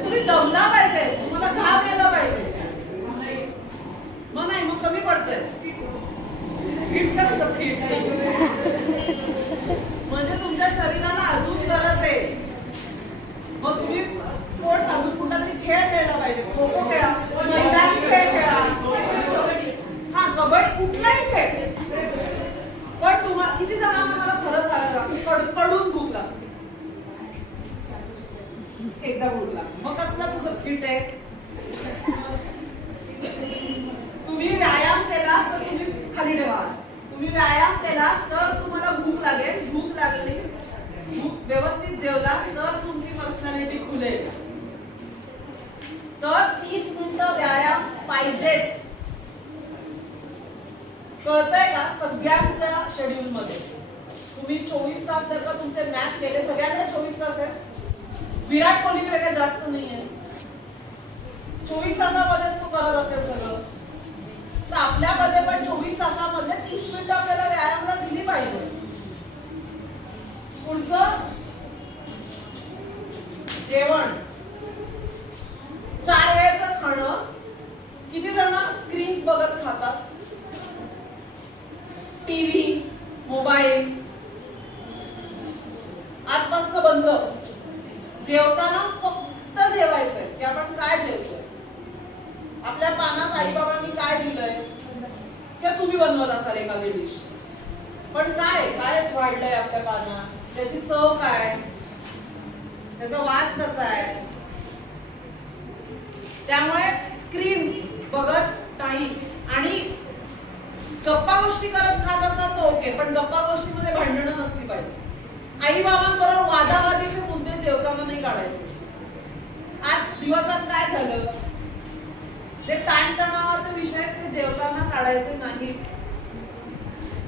तुम्ही दमला पाहिजे, तुम्हाला घाम यायला पाहिजे. मग नाही, मग कमी पडतंय. फिट म्हणजे तुमच्या शरीराला अजून गरज आहे. मग तुम्ही स्पोर्ट्स अजून कुठला तरी खेळ खेळला पाहिजे. खो खो खेळा, मैदानी खेळ खेळा, हा कबड्डी, कुठलाही खेळ. पण तुम्हाला किती जणांना मला खरं सांगा कडून भूक लागते? एकदा भूक लागते मग कसला तुझं फिट आहे? तुम्ही व्यायाम केला तर तुम्ही खाली ठेवा. तुम्ही व्यायाम केला तर तुम्हाला भूक लागेल. भूक लागली, व्यवस्थित जेवला तर तुमची पर्सनॅलिटी खुलेल. तर 30 मिनिटं व्यायाम पाहिजेच. कळतंय का? सगळ्यांच्या शेड्यूल मध्ये तुम्ही 24 तास जर का तुमचे मॅथ केले, सगळ्यांकडे 24 तास आहेत. विराट कोहलीकडे काय जास्त नाहीये. 24 तासामध्येच तो करत असेल सगळं. तर आपल्यामध्ये पण 24 तासामध्ये 30 मिनिटं आपल्याला व्यायामाला दिली पाहिजे. पुढचं जेवण, 4 वेळेचं खाणं. किती जण स्क्रीन्स बघत खातात? टीव्ही, मोबाईल आजपासून बंद. जेवताना फक्त जेवायचंय की आपण काय जेवतोय, आपल्या पानात आईबाबांनी काय दिलंय, किंवा तुम्ही बनवत असाल एखादी डिश, पण काय काय वाढलंय आपल्या पानात, त्याची चव काय, त्याचा वास कसा आहे. त्यामुळे स्क्रीन्स बघत नाही आणि गप्पा गोष्टी करत खात असतात तो ओके, पण गप्पा गोष्टीमध्ये भांडणं नसली पाहिजे. आई बाबांबरोबर वादावादीचे मुद्दे जेवताना नाही काढायचे. आज दिवसात काय झालं, जे ताणतणावाचे विषय ते जेवताना काढायचे नाही.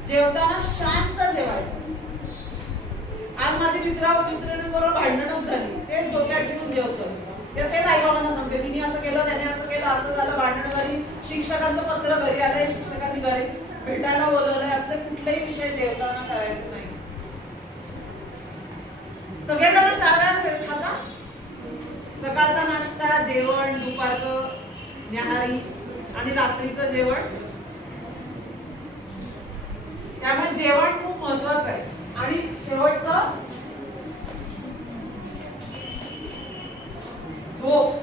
जेवताना शांत जेवायचं. आज माझी मित्रांबरोबर भांडणच झाली, तेच डोक्यात घेऊन जेवतो. तेच आई बाबांना सांगते, तिने असं केलं, त्याने असं केलं, असं झालं, भांडण झाली, शिक्षकांचं पत्र घरी आलंय, शिक्षकांनी घरी भेटायला बोलवलंय, असले कुठलेही विषय जेवताना करायचे नाही. सगळेजण 4 वेळा खाता. सकाळचा नाश्ता, जेवण, दुपारचं न्याहारी आणि रात्रीचं जेवण. त्यामुळे जेवण खूप महत्वाचं आहे. आणि शेवटचं झोप.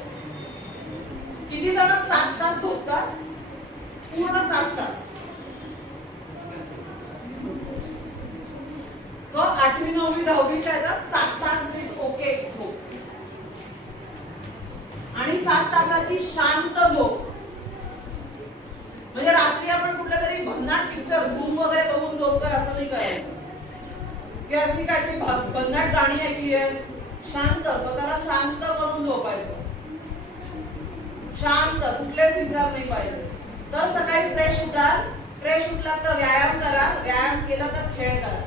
किती जण 7 तास झोपतात? पूर्ण 7 तास. सो 8वी 9वी 10वीच्या ह्याच्यात 7 तास इज ओके झोप. आणि 7 तासाची शांत झोप. म्हणजे रात्री आपण कुठल्या तरी भन्नाट पिक्चर धूम वगैरे बघून झोपतोय असं नाही करायचं, की अशी काहीतरी भन्नाट गाणी ऐकली आहे. शांत, स्वतःला शांत करून झोपायचं. शांत, कुठलेच विचार नाही पाहिजे. तर सकाळी फ्रेश उठाल, फ्रेश उठलात तर व्यायाम करा, व्यायाम केला तर खेळ करा.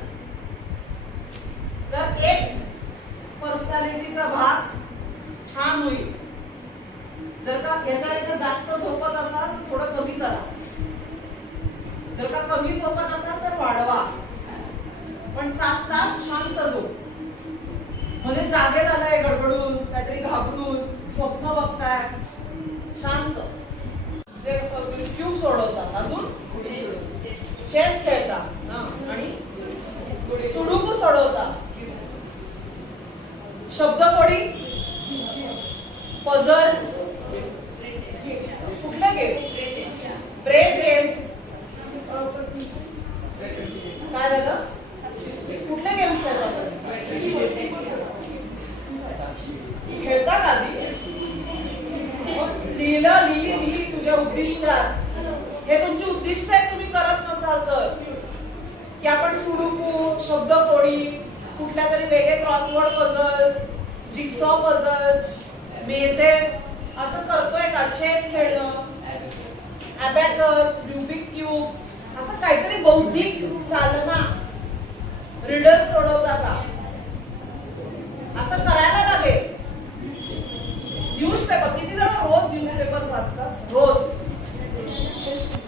तर एक पर्सनॅलिटीचा भाग छान होईल. जर का याच्यापेक्षा जास्त झोपत असाल तर थोडं कमी करा. जर का कमी झोपत असाल तर वाढवा. पण 7 तास शांत झोप. म्हणजे जागे झालाय गडबडून, काहीतरी घाबरून, स्वप्न बघताय, शांत. जे क्यूब सोडवतात, अजून चेस खेळतात आणि सुडुकू सोडवतात, शब्दकोडी, पझल्स, कुठले गेम, ब्रेक गेम्स. काय झालं, कुठले गेम्स खेळतात? खेळता का आधी? लिही तुझ्या उद्दिष्टात. हे तुमची उद्दिष्ट आहेत, तुम्ही करत नसाल तर. की आपण सुडुकू, शब्दकोडी, कुठल्या तरी वेगळे crossword puzzles, jigsaw puzzles, mazes असं करतोय का? चेस खेळणं, अबॅकस, रुबिक क्यूब असं काहीतरी बौद्धिक चालना, रिडल सोडवता का? असं करायला लागेल. न्यूजपेपर, किती जण रोज न्यूजपेपर वाचतात? रोज.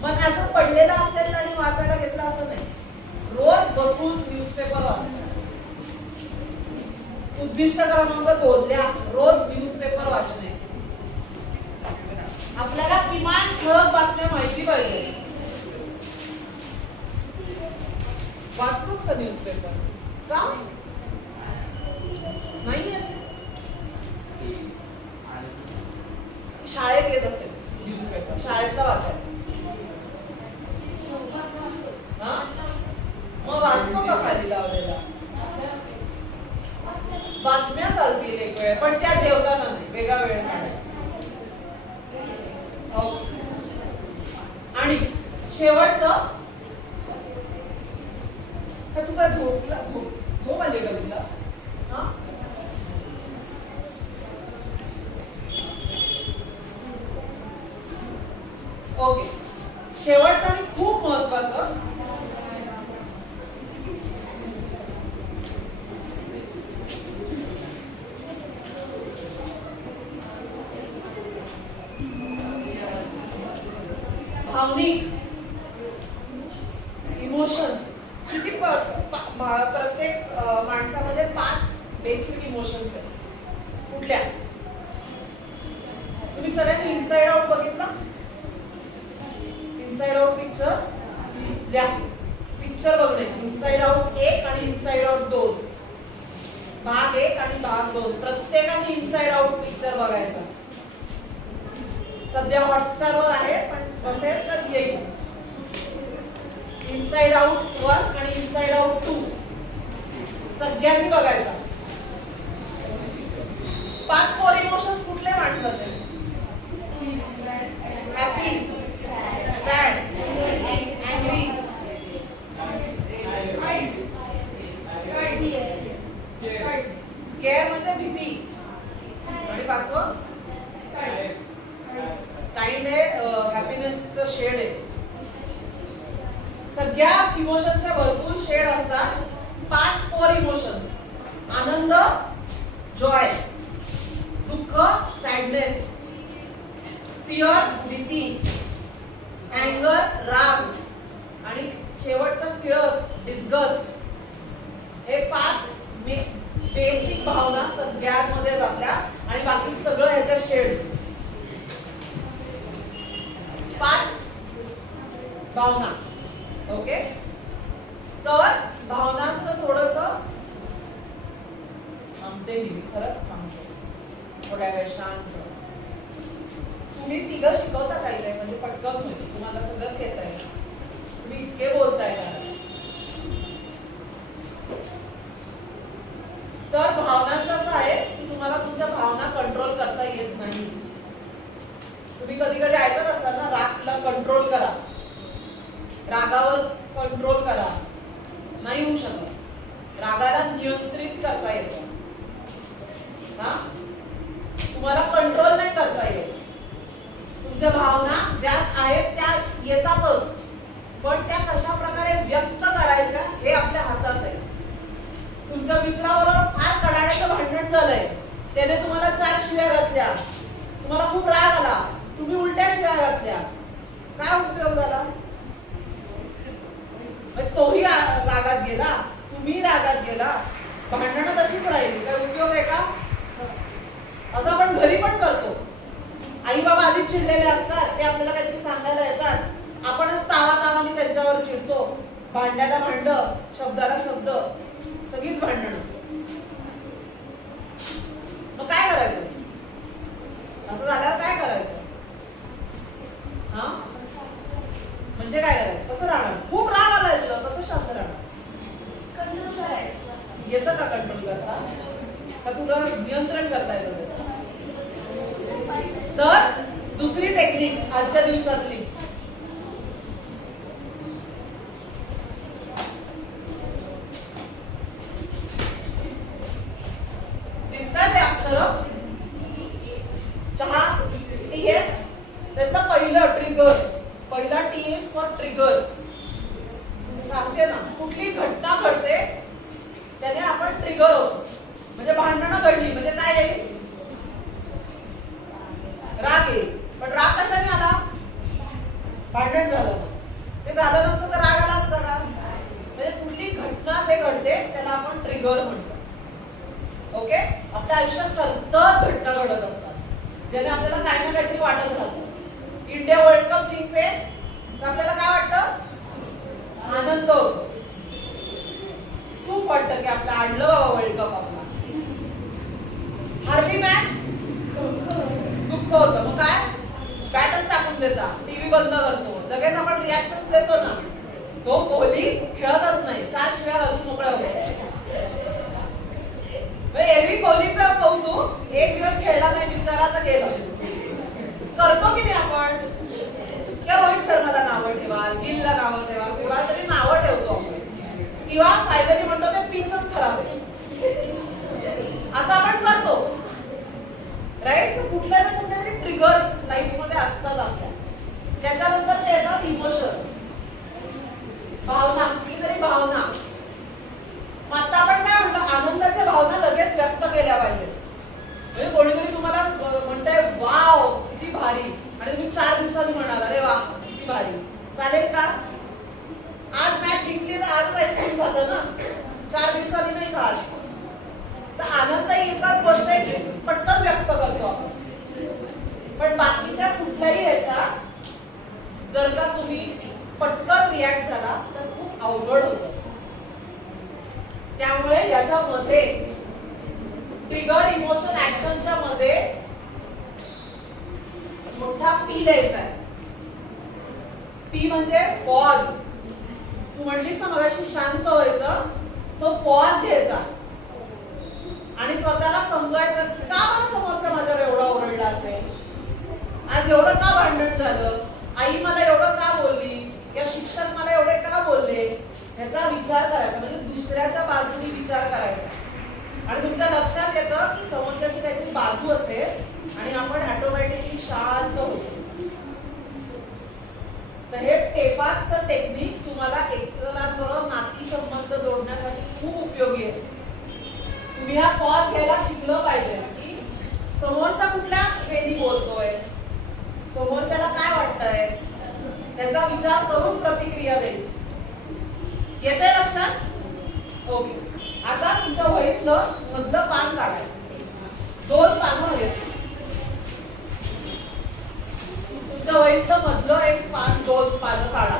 पण असं पडलेलं असेल आणि वाचायला घेतलं असं नाही. रोज बसून न्यूजपेपर वाचतात. उद्दिष्ट क्रमांक 2 रोज न्यूजपेपर वाचणे. आपल्याला किमान ठळक बातम्या माहिती पाहिजे. वाचतोस का न्यूजपेपर? का नाही? शाळेत येत असेल न्यूजपेपर, शाळेतला वाचायचा. मग वाचतो का खाली लावलेला? बातम्या चालतील एक वेळ, पण त्या जेवताना नाही, वेगळा वेळ काढायचा. आणि शेवटचं, तू काय झोप आली का तुला? ओके. शेवटचं आणि खूप महत्वाचं, भावनिक इमोशन्स. किती प्रत्येक माणसामध्ये 5 बेसिक इमोशन्स आहेत. कुठल्या? तुम्ही सगळ्यांनी इनसाइड आउट बघितला? इनसाइड आउट पिक्चर द्या. पिक्चर बघणे, इनसाइड आउट 1 आणि इनसाइड आउट 2, भाग 1 आणि भाग 2. प्रत्येकाने इनसाइड आउट पिक्चर बघायचा. सध्या हॉटस्टार वर आहे, पण असेल तर येईल. इनसाइड आउट 1 आणि इनसाइड आउट 2 सगळ्यांनी बघायचा. 5 कोर इमोशन्स कुठले माणसाचे? हॅपी, सॅड, अँग्री, स्केअर म्हणजे भीती, आणि 5वं काइंड आहे, हॅपीनेसचं शेड आहे. सगळ्या इमोशनच्या भरपूर शेड असतात. 5 कोर इमोशन्स: आनंद, जॉय, दुःख, सॅडनेस, फिअर, भीती, अँगर, राग, आणि शेवटचं किळस, डिस्गस्ट. हे 5 बेसिक भावना सगळ्यांमध्ये आपल्या, आणि बाकी सगळं ह्याच्या शेड्स. 5 भावना. ओके, तर भावनांचं थोडस थांबते मी खरंच थांबते थोड्या वेळ शांत. तुम्ही तिघं शिकवता काही नाही म्हणजे पटकन होईल, तुम्हाला सगळंच येत आहे, तुम्ही इतके बोलताय का? तर भावनांचं असं आहे की तुम्हाला तुमच्या भावना कंट्रोल करता येत नाही. तुम्ही कधी कधी ऐकत असाल ना, रागला कंट्रोल करा, रागावर कंट्रोल करा. नाही होऊ शकत. रागाला नियंत्रित करता येतं. हा, तुम्हाला कंट्रोल नाही करता येत. तुमच्या भावना ज्या आहेत त्या येतातच, पण त्या कशा प्रकारे व्यक्त करायच्या हे आपल्या हातात आहे. तुमच्या मित्राबरोबर फार कडाड्याचं भांडण झालंय, त्याने तुम्हाला 4 शिव्या घातल्या, तुम्हाला खूप राग आला, तुम्ही उलट्या शिव्या घातल्या, काय उपयोग झाला? तोही रागात गेला, तुम्ही रागात गेला, भांडणं तशीच राहिली, काय उपयोग आहे का? असं आपण घरी पण करतो. आई बाबा आधीच चिडलेले असतात, ते आपल्याला काहीतरी सांगायला येतात, आपणच तावातावाने त्यांच्यावर चिडतो, भांड्याला भांड, शब्दाला शब्द, सगळीच भांडणं. मग काय करायचं? असं झाल्यावर काय करायचं? हा, म्हणजे काय करायचं? कसं राहणार? खूप राग आलाय तुला, कसं शांत राहणार? कंट्रोल करायचं. येतं का कंट्रोल करता? का तुला नियंत्रण करता येतं त्याचं? तर दुसरी टेक्निक आजच्या दिवसातली, दिसतात हे अक्षर? चहा, टी आहे त्यातलं पहिलं ट्रिगर. पहिला टी इज फॉर ट्रिगर. सांगते ना, कुठली घटना घडते त्याने आपण ट्रिगर होतो. म्हणजे भांडणं घडली म्हणजे काय येईल? राग येईल. पण राग कशाने आला? भांडण झालं. ते झालं नसतं तर राग आला असता का? म्हणजे कुठली घटना ते घडते त्याला आपण ट्रिगर म्हणतो. ओके, आपल्या आयुष्यात सतत घटना घडत असतात ज्याने आपल्याला काही ना काहीतरी वाटत राहतं. इंडिया वर्ल्ड कप जिंकते तर आपल्याला काय वाटतं? आनंद होतो, सुख वाटतं की आपलं आणलं बाबा वर्ल्ड कप. आपला हारली मॅच, दुःख होतं. मग काय? बॅटच टाकून देता, टीव्ही बंद करतो, लगेच आपण रिॲक्शन देतो ना. तो कोहली खेळतच नाही, 4 शिव्या घालून मोकळा होतो. एरवी कोहलीचा कौतुक, एक दिवस खेळला नाही बिचारा तर गेला. करतो की नाही आपण? किंवा रोहित शर्माला नावं ठेवाल, गिलला नावं ठेवाल, कोणाला तरी नावं ठेवतो आपण, किंवा फायनली म्हणतो ते पिचच खराब आहे, असं आपण करतो. राईट? सो कुठल्या ना कुठल्या तरी ट्रिगर्स लाईफ मध्ये असतात आपल्या. त्याच्यानंतर ते येतात इमोशन्स, भावना, कुठली तरी भावना. मग आता आपण काय म्हणतो? आनंदाच्या भावना लगेच व्यक्त केल्या पाहिजेत. म्हणजे कोणीतरी तुम्हाला म्हणतंय वाव किती भारी, आणि तुम्ही 4 दिवसांनी म्हणाल अरे वा किती भारी, चालेल का? आज मॅच जिंकली तर आजच आईस्क्रीम खातं ना, 4 दिवसांनी नाही खात. तर आनंद ही एकच गोष्ट आहे की पटकन व्यक्त करतो आपण. पण बाकीच्या कुठल्याही याचा जर का तुम्ही पटकन रिॲक्ट झाला तर खूप अवघड होतं. त्यामुळे याच्यामध्ये ट्रिगर इमोशन ऍक्शनच्या मध्ये मोठा पी द्यायचा आहे. पी म्हणजे पॉज. तू म्हणलीस ना मगाशी शांत व्हायचं, तो पॉज घ्यायचा आणि स्वतःला समजायचं की का मला समोरचा माझ्यावर एवढा ओरडला असेल, आज एवढं का भांडण झालं, आई मला एवढं का बोलली, या शिक्षक मला एवढे का बोलले, ह्याचा विचार करायचा. म्हणजे दुसऱ्याच्या बाजूने विचार करायचा आणि तुमच्या लक्षात येतं की समोरच्याची काहीतरी बाजू असेल आणि आपण ऑटोमॅटिकली शांत होतो. तर हे टेपाचं टेक्निक तुम्हाला एकमेकांबरोबर नाती संबंध जोडण्यासाठी खूप उपयोगी आहे. तुम्ही हा पॉज घ्यायला शिकलं पाहिजे की समोरचा कुठल्या वेळी बोलतोय, समोरच्याला काय वाटतंय, त्याचा विचार करून प्रतिक्रिया द्यायची. येतंय लक्षात? ओके. आता तुमच्या वहीतलं मधलं पान काढा. 2 पानं आहेत. तुमच्या वहीतलं मधलं एक पान, 2 पानं काढा.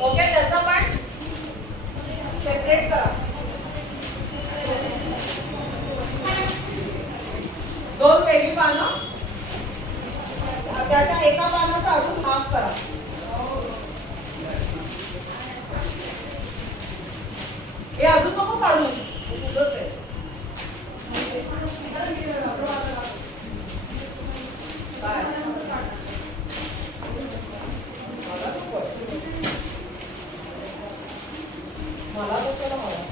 ओके, त्याचा पण सेपरेट करा. 2 वेगळी पानं, त्याच्या एका पानाचा अजून हाफ करा. हे अजून नको काढू, तुझंच आहे. काय मला कशाला हवा?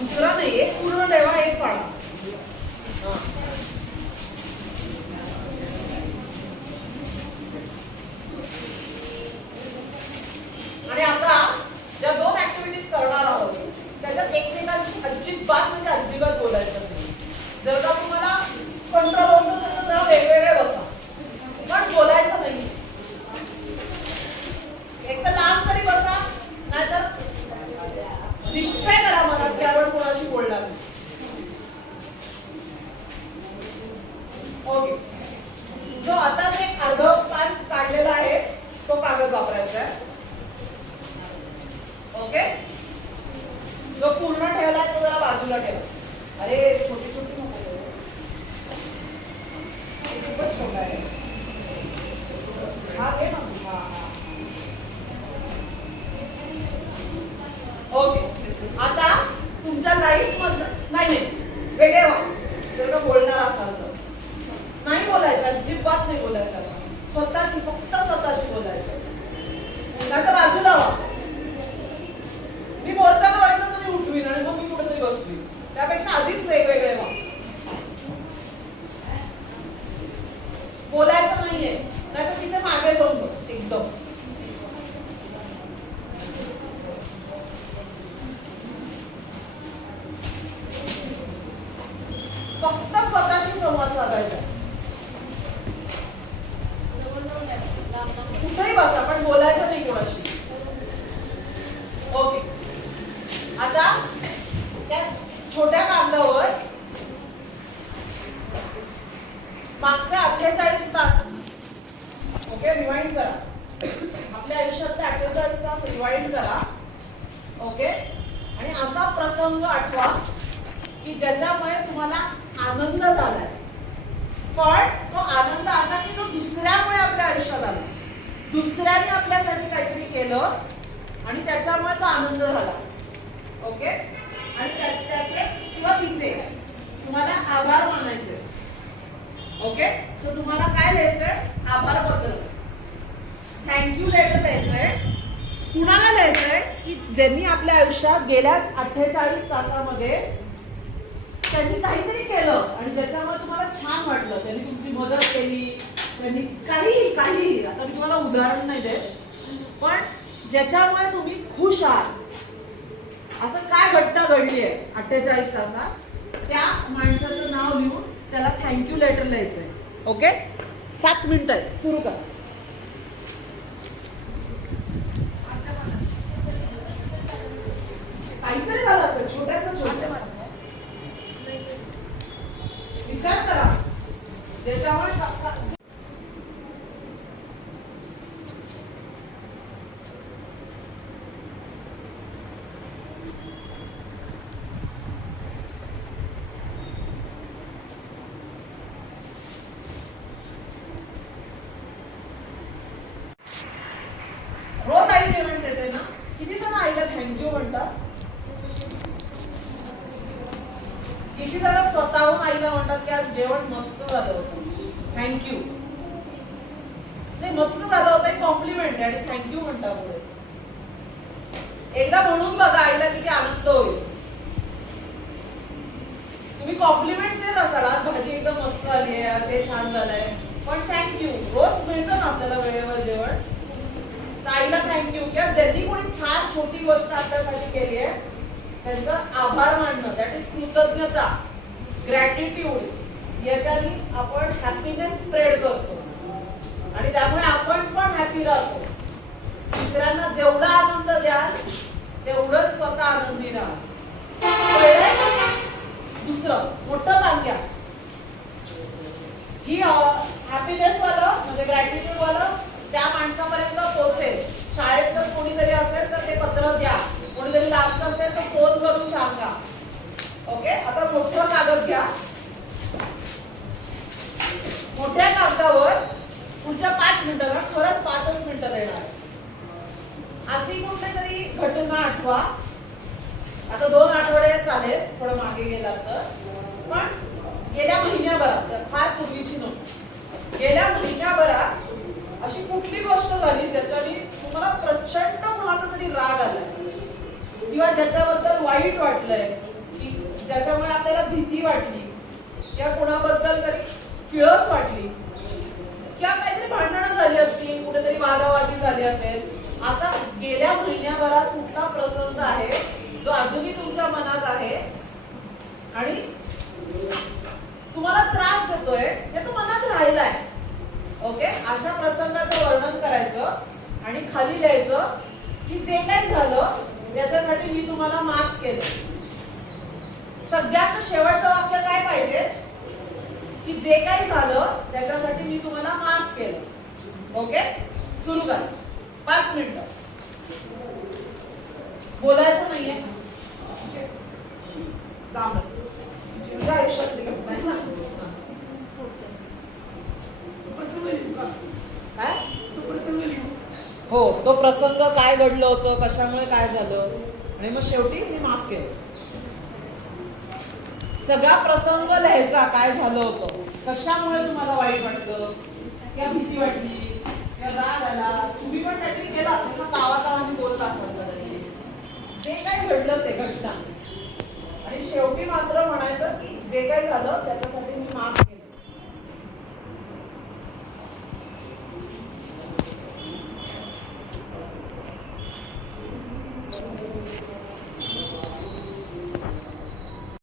दुसरा नाही, एक पूर्ण ठेवा, एक पाडा. आणि आता ज्या 2 ऍक्टिव्हिटीज करणार आहोत त्याच्यात एकमेकांशी अजिबात बोलायचं नाही. जर का तुम्हाला कंट्रोल होत नसेल तर जरा वेगवेगळे बसा, पण बोलायचं नाही. एक तर लांब तरी बसा, नाहीतर निश्चय करा मनात की आपण कोणाशी बोलणार नाही. ओके. जो आता एक अर्ध पान काढलेला आहे तो कागद वापरायचा आहे. ओके. जो पूर्ण ठेवला तो जरा बाजूला ठेवा. अरे छोटी छोटी नको, खूपच छोटा आहे. हा घे ना. ओके. आता तुमच्या लाईफ मधलं नाही वेगळे व्हा. जर का बोलणार असाल तर नाही बोलायचं, अजिबात नाही बोलायचं. स्वतःशी, फक्त स्वतःशी बोलायचं. नाही तर बाजूला व्हा. मी बोलताना वाटतं तुम्ही उठवीन आणि मग मी कुठेतरी बसवी. त्यापेक्षा आधीच वेगवेगळे व्हा. बोलायचं नाहीये, नाहीतर तिथे मागे जाऊन बस एकदम. फक्त स्वतःशी संवाद साधायचा. कुठेही बसा पण बोलायचं नाही कोणाशी. ओके. आता त्या छोट्या कागदावर मागच्या 48 तास ओके रिवाइंड करा. आपल्या आयुष्यातले 48 तास रिवाइंड करा. ओके. आणि असा प्रसंग आठवा की ज्याच्यामुळे तुम्हाला आनंद झालाय, पण तो आनंद असा की तो दुसऱ्यामुळे आपल्या आयुष्यात आला. दुसऱ्याने आपल्यासाठी काहीतरी केलं आणि त्याच्यामुळे तो आनंद झाला. ओके. आणि त्याचे किंवा तिचे तुम्हाला आभार मानायचे. ओके. सो तुम्हाला काय लिहायचंय? आभार पत्र, थँक्यू लेटर लिहायचंय. कुणाला लिहायचंय की ज्यांनी आपल्या आयुष्यात गेल्या 48 तासामध्ये त्यांनी काहीतरी केलं आणि त्याच्यामुळे तुम्हाला छान वाटलं. त्यांनी तुमची मदत केली, त्यांनी काही आता मी तुम्हाला उदाहरण नाही देत, पण ज्याच्यामुळे तुम्ही खुश आहात. असं काय घटना घडली आहे 48 तासात, त्या माणसाचं नाव लिहून त्याला थँक्यू लेटर लिहायचंय. ओके. 7 मिनिटं आहे, सुरू करा. काहीतरी झालं असेल, छोट्यात छोट्या विचार करा त्याच्यामुळे. जेवण मस्त झालं होतं, थँक्यू. नाही मस्त झालं होतं, कॉम्प्लिमेंट आहे आणि थँक्यू म्हणता पुढे. एकदा म्हणून बघा आईला किती आनंद होईल. तुम्ही कॉम्प्लिमेंट देत असाल, आज भाजी एकदम मस्त आली आहे, ते छान झालंय, पण थँक्यू. रोज मिळतं ना आपल्याला वेळेवर जेवण, तर आईला थँक्यू. किंवा ज्यांनी कोणी छान छोटी गोष्ट आपल्यासाठी केली आहे त्यांचा आभार मानणं, दॅट इज कृतज्ञता, ग्रॅटिट्यूड. याच्याने आपण हॅपीनेस स्प्रेड करतो आणि त्यामुळे आपण पण हॅपी राहतो. दुसऱ्यांना जेवढा आनंद द्याल तेवढंच स्वतः आनंदी राहा. दुसरं मोठं काम घ्या. ही हॅपीनेस वालं म्हणजे ग्रॅटिट्यूड वालं त्या माणसापर्यंत पोहोचेल. शाळेत जर कोणीतरी असेल तर ते पत्र द्या, कोणीतरी लांबचं असेल तर फोन करून सांगा. ओके, आता मोठं कागद घ्या. मोठ्या कागदावर पुढच्या 5 मिनिटं, खरंच 5च मिनिटं देणार, अशी कुठली तरी घटना आठवा. आता 2 आठवडे चालेल, थोडं मागे गेला तर, पण गेल्या महिन्याभरात, जर फार पूर्वीची नव्हती, गेल्या महिन्याभरात अशी कुठली गोष्ट झाली ज्याच्याने तुम्हाला प्रचंड कोणाचा तरी राग आला किंवा ज्याच्याबद्दल वाईट वाटलंय, की ज्याच्यामुळे आपल्याला भीती वाटली किंवा कोणाबद्दल तरी किळस वाटली किंवा काहीतरी भांडणं झाली असतील, कुठेतरी वादावादी झाली असेल. असा गेल्या महिन्याभरात कुठला प्रसंग आहे जो अजूनही तुमच्या मनात आहे आणि तुम्हाला त्रास देतोय, हे तो मनात राहिलाय. ओके, अशा प्रसंगाचं वर्णन करायचं आणि खाली द्यायचं की जे काही झालं त्याच्यासाठी मी तुम्हाला माफ केलं. सगळ्यात शेवटचं वाक्य काय पाहिजे, की जे काही झालं त्याच्यासाठी मी तुम्हाला माफ केलं. ओके, सुरू करा. 5 मिनिटं बोलायचं नाहीये, तुझ्या आयुष्यात काय हो, तो प्रसंग काय घडलं होतं, कशामुळे काय झालं, आणि मग शेवटी मी माफ केलं. सगळा प्रसंग लिहायचा, काय झालं होतं, कशामुळे तुम्हाला वाईट वाटलं किंवा भीती वाटली किंवा राग आला. तुम्ही पण काहीतरी केलं असेल ना, तावातावानी बोलत असाल कदाचित, जे काही घडलं ते घटना, आणि शेवटी मात्र म्हणायचं की जे काही झालं त्याच्यासाठी मी माफ